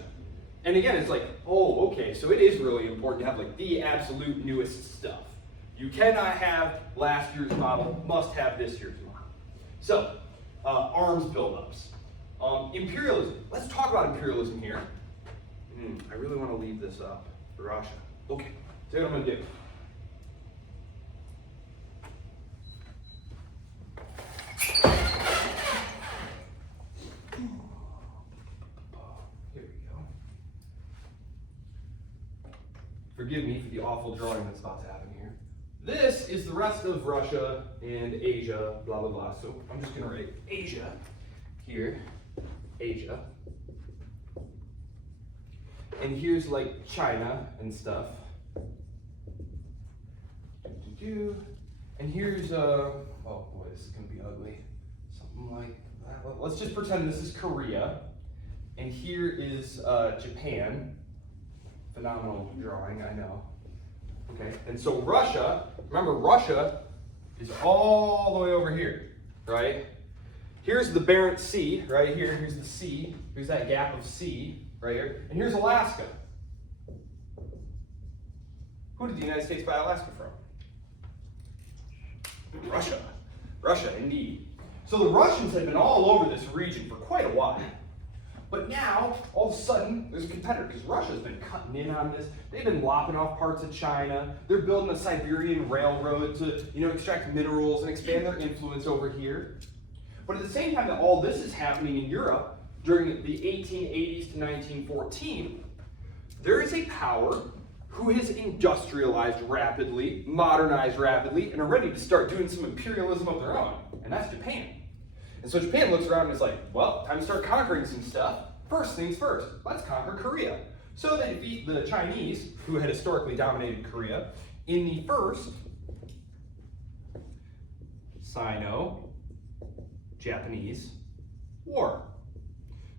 And again, it's like, oh, okay, so it is really important to have like the absolute newest stuff. You cannot have last year's model, must have this year's model. So, arms buildups. Imperialism. Let's talk about imperialism here. I really want to leave this up for Russia. Okay, so what I'm going to do. Here we go. Forgive me for the awful drawing that's about to happen here. This is the rest of Russia and Asia, blah, blah, blah. So I'm just going to write Asia here. Asia. And here's like China and stuff. And here's, oh boy, this is going to be ugly. Something like that. Let's just pretend this is Korea. And here is Japan. Phenomenal drawing, I know. Okay, and so Russia, remember Russia is all the way over here, right? Here's the Barents Sea, right here. Here's the sea. Here's that gap of sea, right here. And here's Alaska. Who did the United States buy Alaska from? Russia. Russia, indeed. So the Russians had been all over this region for quite a while. But now, all of a sudden, there's a competitor, because Russia's been cutting in on this. They've been lopping off parts of China. They're building a Siberian railroad to, extract minerals and expand their influence over here. But at the same time that all this is happening in Europe, during the 1880s to 1914, there is a power who has industrialized rapidly, modernized rapidly, and are ready to start doing some imperialism of their own, and that's Japan. And so Japan looks around and is like, well, time to start conquering some stuff. First things first, let's conquer Korea. So they defeat the Chinese, who had historically dominated Korea, in the first Sino-Japanese War,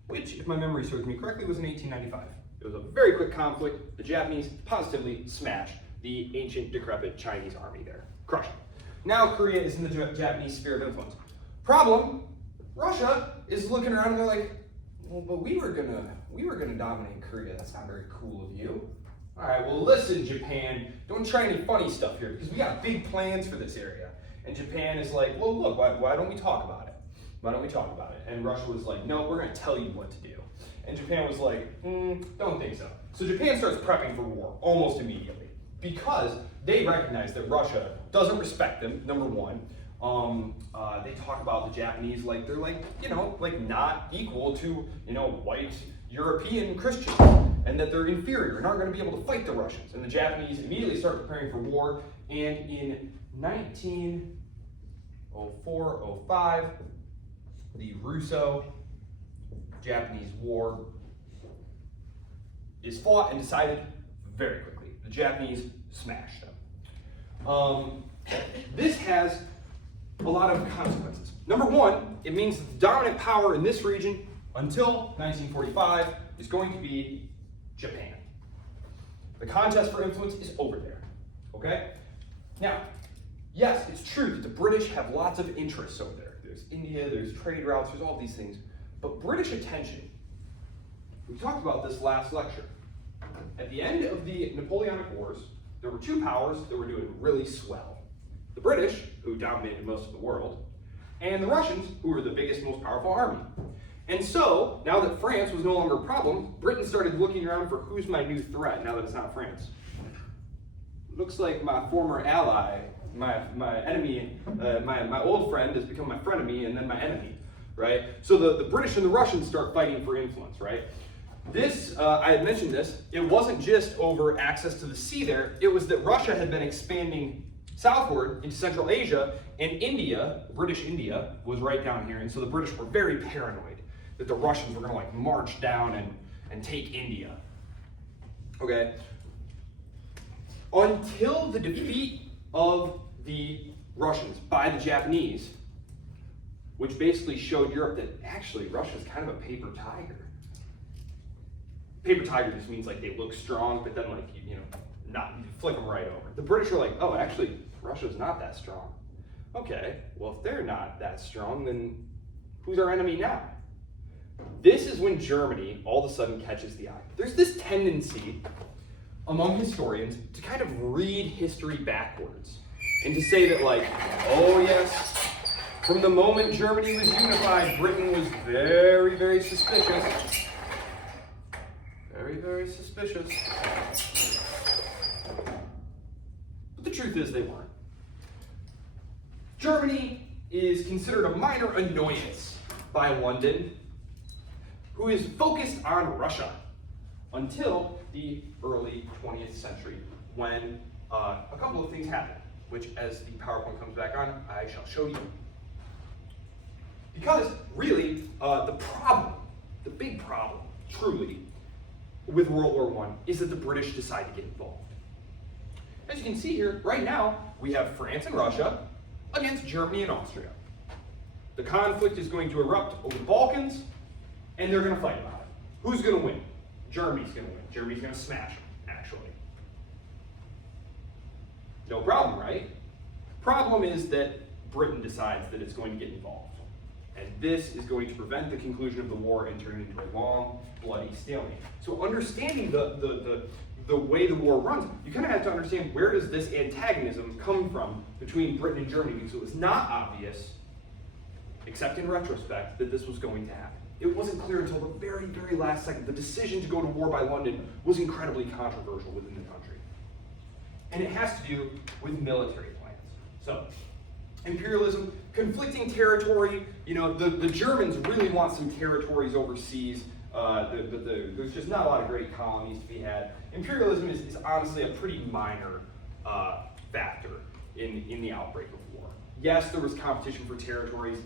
which, if my memory serves me correctly, was in 1895. It was a very quick conflict. The Japanese positively smashed the ancient, decrepit Chinese army there. Crushed. Now Korea is in the Japanese sphere of influence. Problem, Russia is looking around and they're like, well, but we were gonna dominate Korea. That's not very cool of you. All right, well listen, Japan, don't try any funny stuff here because we got big plans for this area. And Japan is like, well, look, why don't we talk about it? Why don't we talk about it? And Russia was like, no, we're gonna tell you what to do. And Japan was like, don't think so. So Japan starts prepping for war almost immediately because they recognize that Russia doesn't respect them, number one. They talk about the Japanese like they're like not equal to white European Christians, and that they're inferior and aren't going to be able to fight the Russians. And the Japanese immediately start preparing for war. And in 1904-05, the Russo-Japanese War is fought and decided very quickly. The Japanese smashed them. This has a lot of consequences. Number one, it means that the dominant power in this region until 1945 is going to be Japan. The contest for influence is over there, okay? Now, yes, it's true that the British have lots of interests over there. There's India, there's trade routes, there's all these things. But British attention, we talked about this last lecture. At the end of the Napoleonic Wars, there were two powers that were doing really swell. The British, who dominated most of the world, and the Russians, who were the biggest, most powerful army. And so, now that France was no longer a problem, Britain started looking around for who's my new threat now that it's not France. Looks like my former ally, my enemy, my old friend has become my frenemy and then my enemy, right? So the British and the Russians start fighting for influence, right? This, I had mentioned this, it wasn't just over access to the sea there, it was that Russia had been expanding southward into Central Asia, and India, British India, was right down here, and so the British were very paranoid that the Russians were going to march down and take India. Okay? Until the defeat of the Russians by the Japanese, which basically showed Europe that actually Russia's kind of a paper tiger. Paper tiger just means like they look strong, but then like, not flick them right over. The British are like, oh, actually, Russia's not that strong. Okay, well, if they're not that strong, then who's our enemy now? this is when Germany all of a sudden catches the eye. There's this tendency among historians to kind of read history backwards and to say that, like, oh yes, from the moment Germany was unified, Britain was very, very suspicious. Very, very suspicious. But the truth is they weren't. Germany is considered a minor annoyance by London, who is focused on Russia until the early 20th century, when a couple of things happen, which, as the PowerPoint comes back on, I shall show you. Because really, the big problem, truly, with World War I is that the British decide to get involved. As you can see here, right now, we have France and Russia against Germany and Austria. The conflict is going to erupt over the Balkans, and they're going to fight about it. Who's going to win? Germany's going to win. Germany's going to smash them, actually. No problem, right? Problem is that Britain decides that it's going to get involved. And this is going to prevent the conclusion of the war and turn it into a long, bloody stalemate. So understanding the way the war runs, you kind of have to understand, where does this antagonism come from between Britain and Germany? Because it was not obvious, except in retrospect, that this was going to happen. It wasn't clear until the very, very last second. The decision to go to war by London was incredibly controversial within the country. And it has to do with military plans. So, imperialism, conflicting territory. The Germans really want some territories overseas. There's just not a lot of great colonies to be had. Imperialism is honestly a pretty minor factor in the outbreak of war. Yes, there was competition for territories.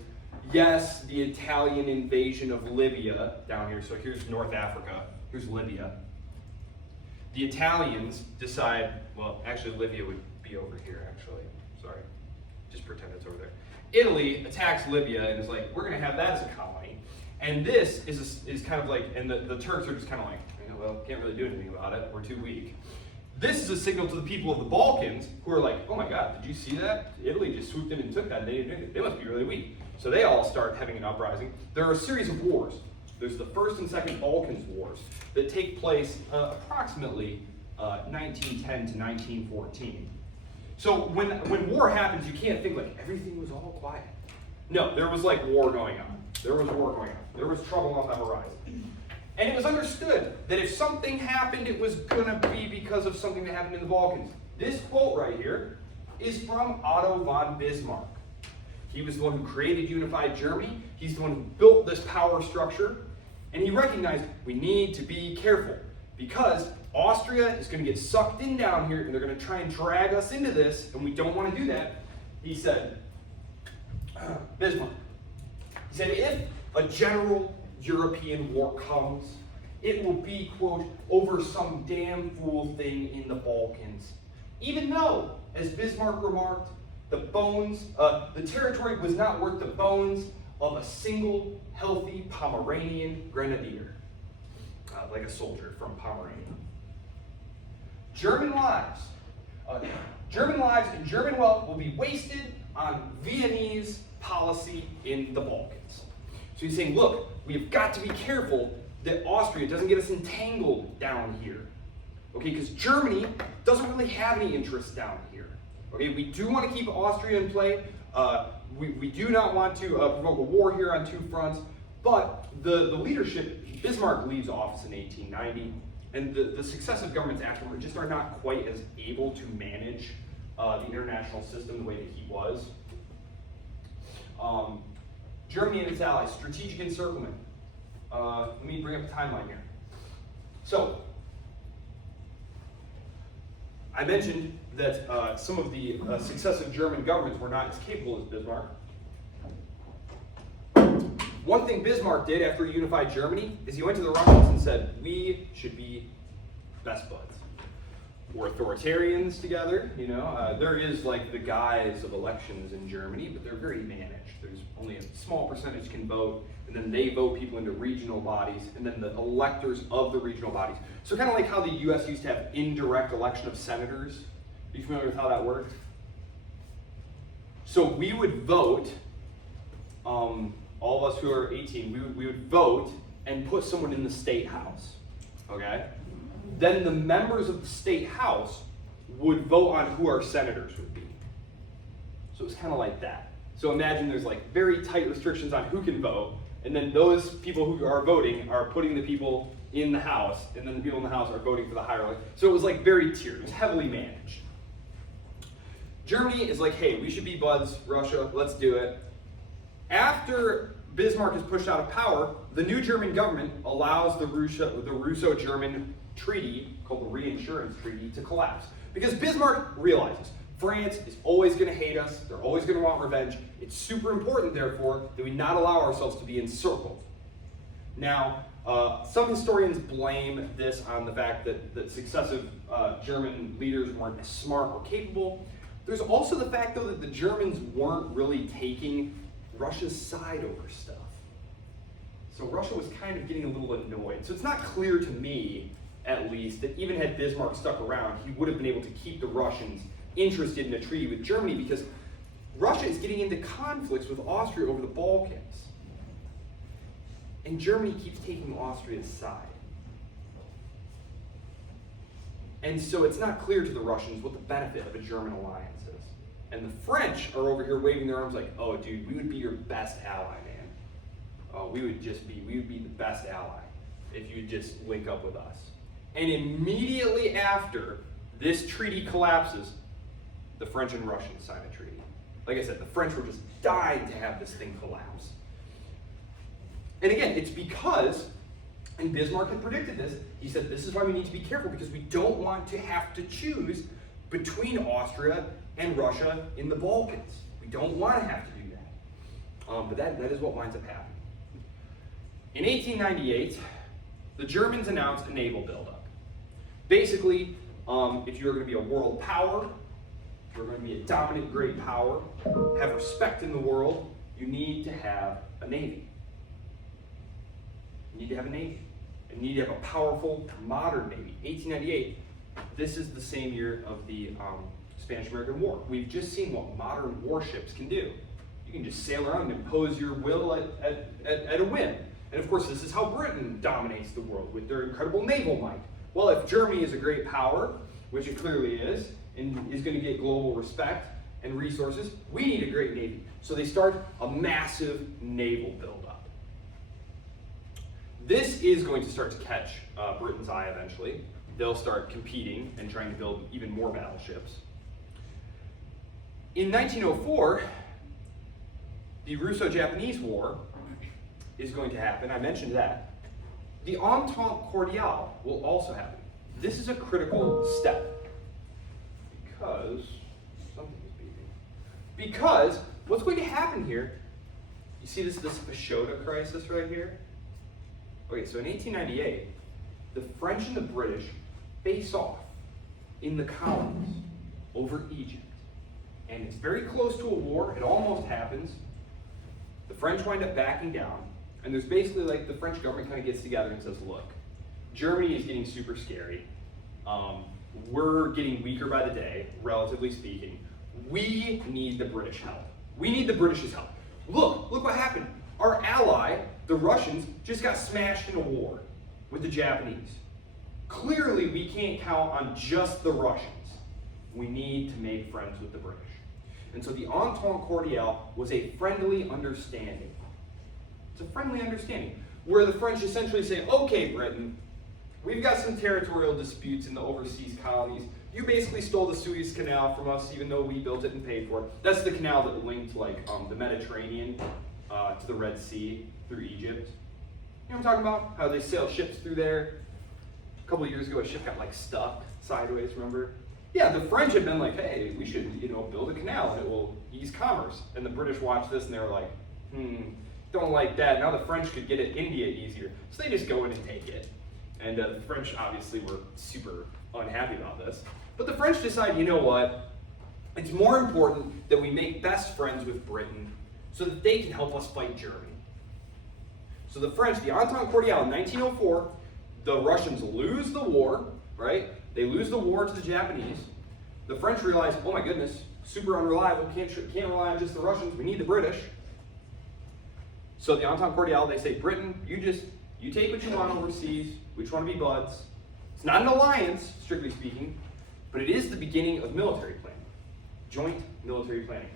Yes, the Italian invasion of Libya down here. So here's North Africa. Here's Libya. The Italians decide, well, actually Libya would be over here, actually. Sorry. Just pretend it's over there. Italy attacks Libya and is like, we're going to have that as a colony. And this is kind of like, and the Turks are just kind of like, well, can't really do anything about it. We're too weak. This is a signal to the people of the Balkans who are like, oh my God, did you see that? Italy just swooped in and took that. They must be really weak. So they all start having an uprising. There are a series of wars. There's the First and Second Balkans Wars that take place approximately 1910 to 1914. So when war happens, you can't think like everything was all quiet. No, there was like war going on. There was war going on. There was trouble on the horizon. And it was understood that if something happened, it was gonna be because of something that happened in the Balkans. This quote right here is from Otto von Bismarck. He was the one who created unified Germany. He's the one who built this power structure. And he recognized we need to be careful because Austria is going to get sucked in down here and they're going to try and drag us into this, and we don't want to do that. He said, Bismarck, he said, if a general European war comes, it will be, quote, over some damn fool thing in the Balkans. Even though, as Bismarck remarked, the territory was not worth the bones of a single healthy Pomeranian grenadier, like a soldier from Pomerania. German lives and German wealth will be wasted on Viennese policy in the Balkans. So he's saying, look, we've got to be careful that Austria doesn't get us entangled down here. Okay, because Germany doesn't really have any interest down here. Okay, we do want to keep Austria in play. We do not want to provoke a war here on two fronts, but the leadership, Bismarck leaves office in 1890, and the successive governments afterward just are not quite as able to manage the international system the way that he was. Germany and its allies, strategic encirclement. Let me bring up the timeline here. So, I mentioned that some of the successive German governments were not as capable as Bismarck. One thing Bismarck did after he unified Germany is he went to the Russians and said, we should be best buds. We're authoritarians together, there is like the guise of elections in Germany, but they're very managed. There's only a small percentage can vote, and then they vote people into regional bodies, and then the electors of the regional bodies. So kind of like how the US used to have indirect election of senators. Are you familiar with how that worked? So we would vote all of us who are 18, we would vote and put someone in the state house, okay? Then the members of the state house would vote on who our senators would be. So it's kind of like that. So imagine there's like very tight restrictions on who can vote, and then those people who are voting are putting the people in the house, and then the people in the house are voting for the higher. So it was like very tiered, it was heavily managed. Germany is like, hey, we should be buds, Russia, let's do it. After Bismarck is pushed out of power, the new German government allows the Russo-German treaty, called the Reinsurance Treaty, to collapse. Because Bismarck realizes France is always going to hate us, they're always going to want revenge. It's super important, therefore, that we not allow ourselves to be encircled. Now, some historians blame this on the fact that successive German leaders weren't as smart or capable. There's also the fact, though, that the Germans weren't really taking Russia's side over stuff. So Russia was kind of getting a little annoyed. So it's not clear to me, at least, that even had Bismarck stuck around, he would have been able to keep the Russians interested in a treaty with Germany, because Russia is getting into conflicts with Austria over the Balkans. And Germany keeps taking Austria's side. And so it's not clear to the Russians what the benefit of a German alliance is. And the French are over here waving their arms like, oh dude, we would be your best ally, man. Oh, we would be the best ally if you just link up with us. And immediately after this treaty collapses, the French and Russians sign a treaty. Like I said, the French were just dying to have this thing collapse. And again, it's because, and Bismarck had predicted this, he said this is why we need to be careful, because we don't want to have to choose between Austria and Russia in the Balkans. We don't want to have to do that. But that is what winds up happening. In 1898, the Germans announced a naval buildup. Basically, if you're going to be a world power, if you're going to be a dominant great power, have respect in the world, you need to have a navy. You need to have a navy. And you need to have a powerful, modern navy. 1898, this is the same year of the Spanish-American War. We've just seen what modern warships can do. You can just sail around and impose your will at a whim. And of course, this is how Britain dominates the world with their incredible naval might. Well, if Germany is a great power, which it clearly is, and is going to get global respect and resources, we need a great navy. So they start a massive naval buildup. This is going to start to catch Britain's eye eventually. They'll start competing and trying to build even more battleships. In 1904, the Russo-Japanese War is going to happen. I mentioned that. The Entente Cordiale will also happen. This is a critical step because something is beeping. Because what's going to happen here, you see this Fashoda crisis right here? Okay, so in 1898, the French and the British face off in the colonies over Egypt. And it's very close to a war. It almost happens. The French wind up backing down. And there's basically like the French government kind of gets together and says, look, Germany is getting super scary. We're getting weaker by the day, relatively speaking. We need the British help. We need the British's help. Look what happened. Our ally, the Russians, just got smashed in a war with the Japanese. Clearly, we can't count on just the Russians. We need to make friends with the British. And so the Entente Cordiale was a friendly understanding. It's a friendly understanding where the French essentially say, okay, Britain, we've got some territorial disputes in the overseas colonies. You basically stole the Suez Canal from us, even though we built it and paid for it. That's the canal that linked like the Mediterranean to the Red Sea through Egypt. You know what I'm talking about? How they sail ships through there. A couple of years ago, a ship got like stuck sideways, remember? Yeah, the French had been like, hey, we should, build a canal and it will ease commerce. And the British watched this and they were like, don't like that. Now the French could get at India easier. So they just go in and take it. And the French obviously were super unhappy about this. But the French decide, you know what? It's more important that we make best friends with Britain so that they can help us fight Germany. So the French, the Entente Cordiale in 1904, the Russians lose the war, right? They lose the war to the Japanese. The French realize, oh my goodness, super unreliable, can't rely on just the Russians, we need the British. So the Entente Cordiale, they say, Britain, you take what you want overseas, we just want to be buds. It's not an alliance, strictly speaking, but it is the beginning of military planning, joint military planning.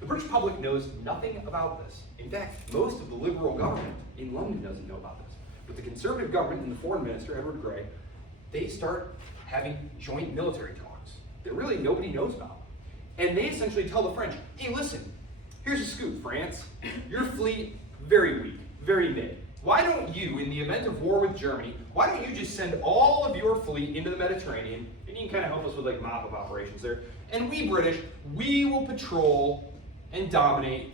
The British public knows nothing about this. In fact, most of the liberal government in London doesn't know about this. But the conservative government and the foreign minister, Edward Grey, they start having joint military talks that really nobody knows about. And they essentially tell the French, hey, listen, here's a scoop, France. Your fleet, very weak, very mid. Why don't you, in the event of war with Germany, why don't you just send all of your fleet into the Mediterranean, and you can kind of help us with like mop-up operations there, and we British, we will patrol and dominate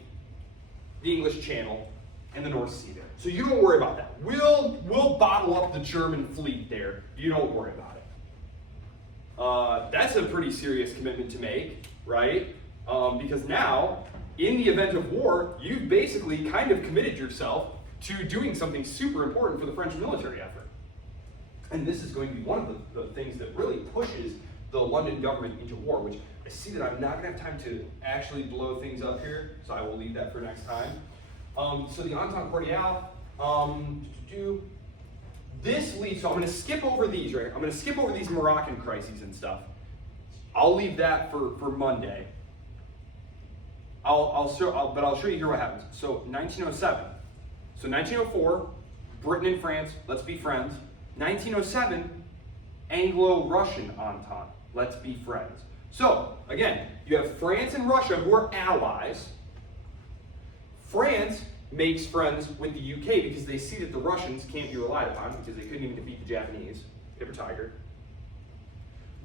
the English Channel and the North Sea there. So you don't worry about that. We'll bottle up the German fleet there. You don't worry about it. That's a pretty serious commitment to make, right? Because now, in the event of war, you've basically kind of committed yourself to doing something super important for the French military effort. And this is going to be one of the things that really pushes the London government into war, which I see that I'm not going to have time to actually blow things up here, so I will leave that for next time. So the Entente Cordiale, this leads, so I'm going to skip over these, right? I'm going to skip over these Moroccan crises and stuff. I'll leave that for Monday. But I'll show you here what happens. So 1907. So 1904, Britain and France, let's be friends. 1907, Anglo-Russian Entente, let's be friends. So, again, you have France and Russia who are allies. France makes friends with the UK because they see that the Russians can't be relied upon because they couldn't even defeat the Japanese, paper tiger.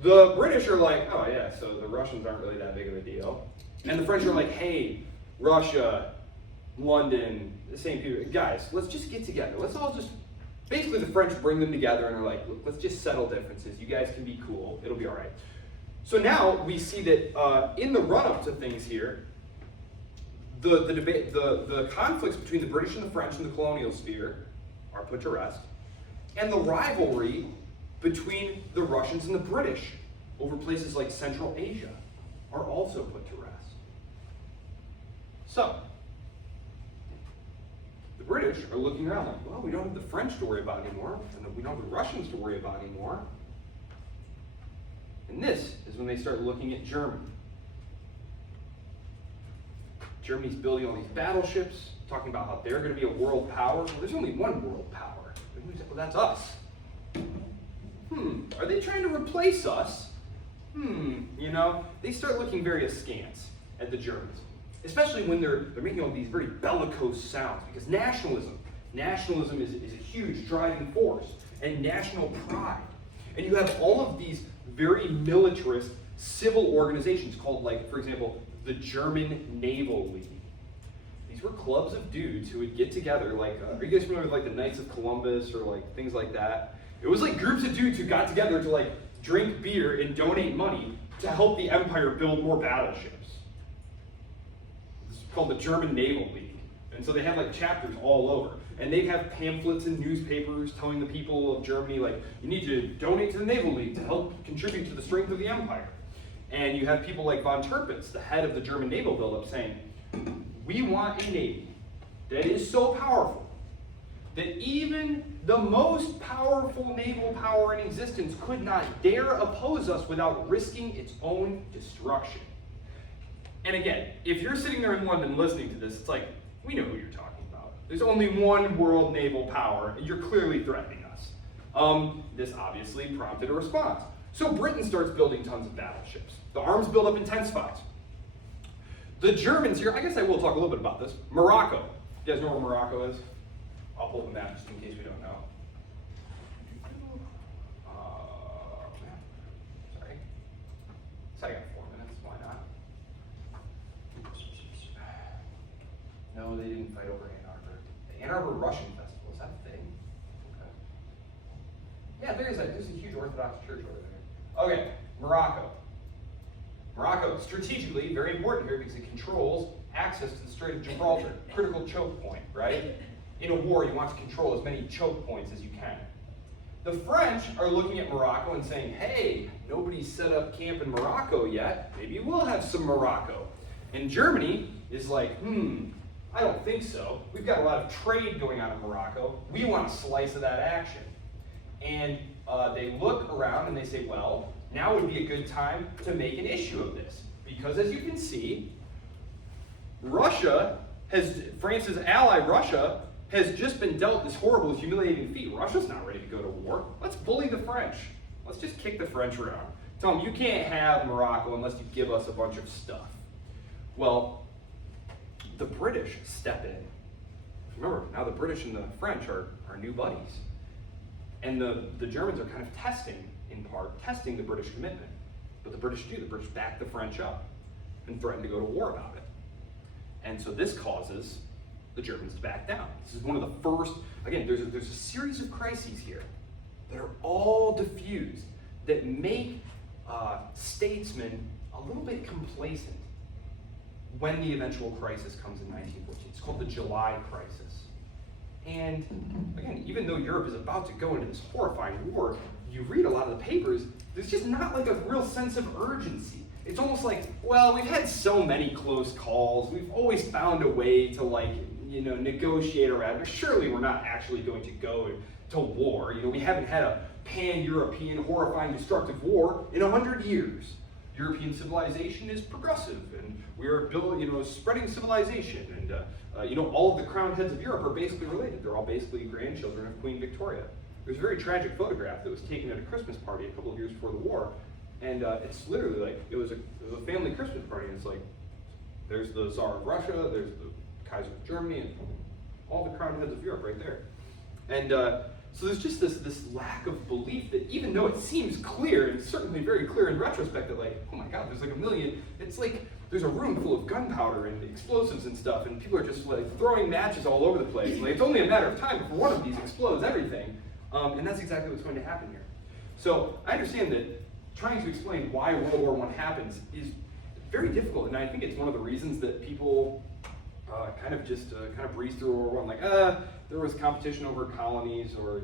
The British are like, oh yeah, so the Russians aren't really that big of a deal. And the French are like, hey, Russia, London, the same people, guys, let's just get together. Let's all just, basically the French bring them together and are like, look, let's just settle differences. You guys can be cool, it'll be all right. So now we see that in the run-up to things here, the conflicts between the British and the French in the colonial sphere are put to rest. And the rivalry between the Russians and the British over places like Central Asia are also put to rest. So, the British are looking around like, well, we don't have the French to worry about anymore, and we don't have the Russians to worry about anymore. And this is when they start looking at Germany. Germany's building all these battleships, talking about how they're going to be a world power. Well, there's only one world power. Well, that's us. Are they trying to replace us? You know, they start looking very askance at the Germans, especially when they're making all these very bellicose sounds, because nationalism is a huge driving force, and national pride. And you have all of these very militarist civil organizations called, like, for example, the German Naval League. These were clubs of dudes who would get together, like, are you guys familiar with like the Knights of Columbus or like things like that? It was like groups of dudes who got together to like drink beer and donate money to help the empire build more battleships. It's called the German Naval League. And so they had like chapters all over. And they'd have pamphlets in newspapers telling the people of Germany, like, you need to donate to the Naval League to help contribute to the strength of the empire. And you have people like von Tirpitz, the head of the German naval buildup, saying, we want a navy that is so powerful that even the most powerful naval power in existence could not dare oppose us without risking its own destruction. And again, if you're sitting there in London listening to this, it's like, we know who you're talking about. There's only one world naval power, and you're clearly threatening us. This obviously prompted a response. So Britain starts building tons of battleships. The arms buildup intensifies. The Germans here, I guess I will talk a little bit about this. Morocco. You guys know where Morocco is? I'll pull the map just in case we don't know. Sorry. So I got 4 minutes, why not? No, they didn't fight over Ann Arbor. The Ann Arbor Russian Festival, is that a thing? Okay. Yeah, there's a huge Orthodox church over there. Okay, Morocco. Morocco, strategically, very important here because it controls access to the Strait of Gibraltar, critical choke point, right? In a war, you want to control as many choke points as you can. The French are looking at Morocco and saying, hey, nobody's set up camp in Morocco yet. Maybe we'll have some Morocco. And Germany is like, I don't think so. We've got a lot of trade going on in Morocco. We want a slice of that action. And they look around and they say, well, now would be a good time to make an issue of this. Because as you can see, France's ally Russia has just been dealt this horrible, humiliating defeat. Russia's not ready to go to war. Let's bully the French. Let's just kick the French around. Tell them, you can't have Morocco unless you give us a bunch of stuff. Well, the British step in. Remember, now the British and the French are new buddies. And the Germans are kind of testing the British commitment. But the British back the French up and threaten to go to war about it. And so this causes the Germans to back down. This is one of the first, again, there's a series of crises here that are all diffused, that make statesmen a little bit complacent when the eventual crisis comes in 1914. It's called the July Crisis. And again, even though Europe is about to go into this horrifying war, you read a lot of the papers, there's just not like a real sense of urgency. It's almost like, well, we've had so many close calls, we've always found a way to negotiate around it. Surely we're not actually going to go to war. We haven't had a pan-European horrifying destructive war in 100 years. European civilization is progressive, and we are spreading civilization, and all of the crowned heads of Europe are basically related. They're all basically grandchildren of Queen Victoria. There's a very tragic photograph that was taken at a Christmas party a couple of years before the war, and it's literally like it was a family Christmas party, and it's like there's the Tsar of Russia, there's the Kaiser of Germany, and all the crowned heads of Europe right there. And so there's just this lack of belief that even though it seems clear, and certainly very clear in retrospect, that oh my God, there's like a million, it's like there's a room full of gunpowder and explosives and stuff, and people are just throwing matches all over the place. It's only a matter of time before one of these explodes everything. And that's exactly what's going to happen here. So I understand that trying to explain why World War I happens is very difficult, and I think it's one of the reasons that people kind of breeze through World War I, there was competition over colonies or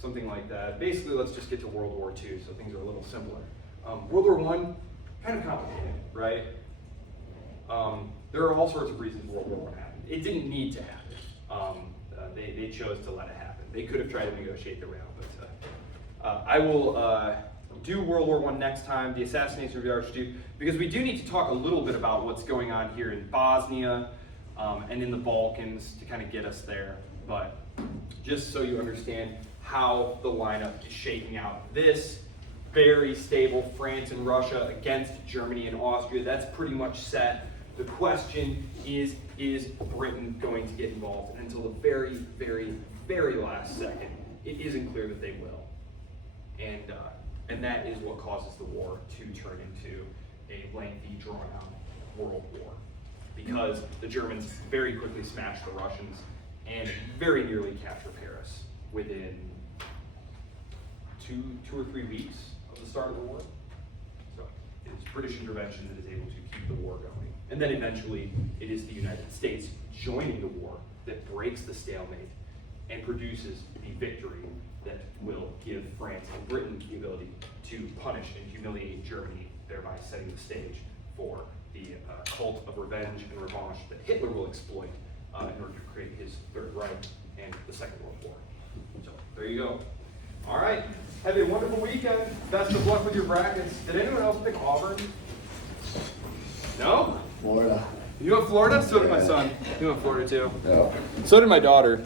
something like that. Basically, let's just get to World War II so things are a little simpler. World War I, kind of complicated, right? There are all sorts of reasons World War I happened. It didn't need to happen. They chose to let it happen. They could have tried to negotiate their way out, but I will do World War I next time, the assassination of the Archduke, because we do need to talk a little bit about what's going on here in Bosnia and in the Balkans to kind of get us there. But just so you understand how the lineup is shaking out, this very stable France and Russia against Germany and Austria, that's pretty much set. The question is Britain going to get involved? And until the very, very, very last second, it isn't clear that they will. And that is what causes the war to turn into a lengthy, drawn-out world war. Because the Germans very quickly smashed the Russians and very nearly capture Paris within two or 3 weeks of the start of the war. So it is British intervention that is able to keep the war going. And then eventually, it is the United States joining the war that breaks the stalemate and produces the victory that will give France and Britain the ability to punish and humiliate Germany, thereby setting the stage for the cult of revenge and revanche that Hitler will exploit in order to create his Third Reich and the Second World War. So there you go. All right, have a wonderful weekend. Best of luck with your brackets. Did anyone else pick Auburn? No? Florida. You went Florida? So did my son. He went Florida too. Yeah. So did my daughter.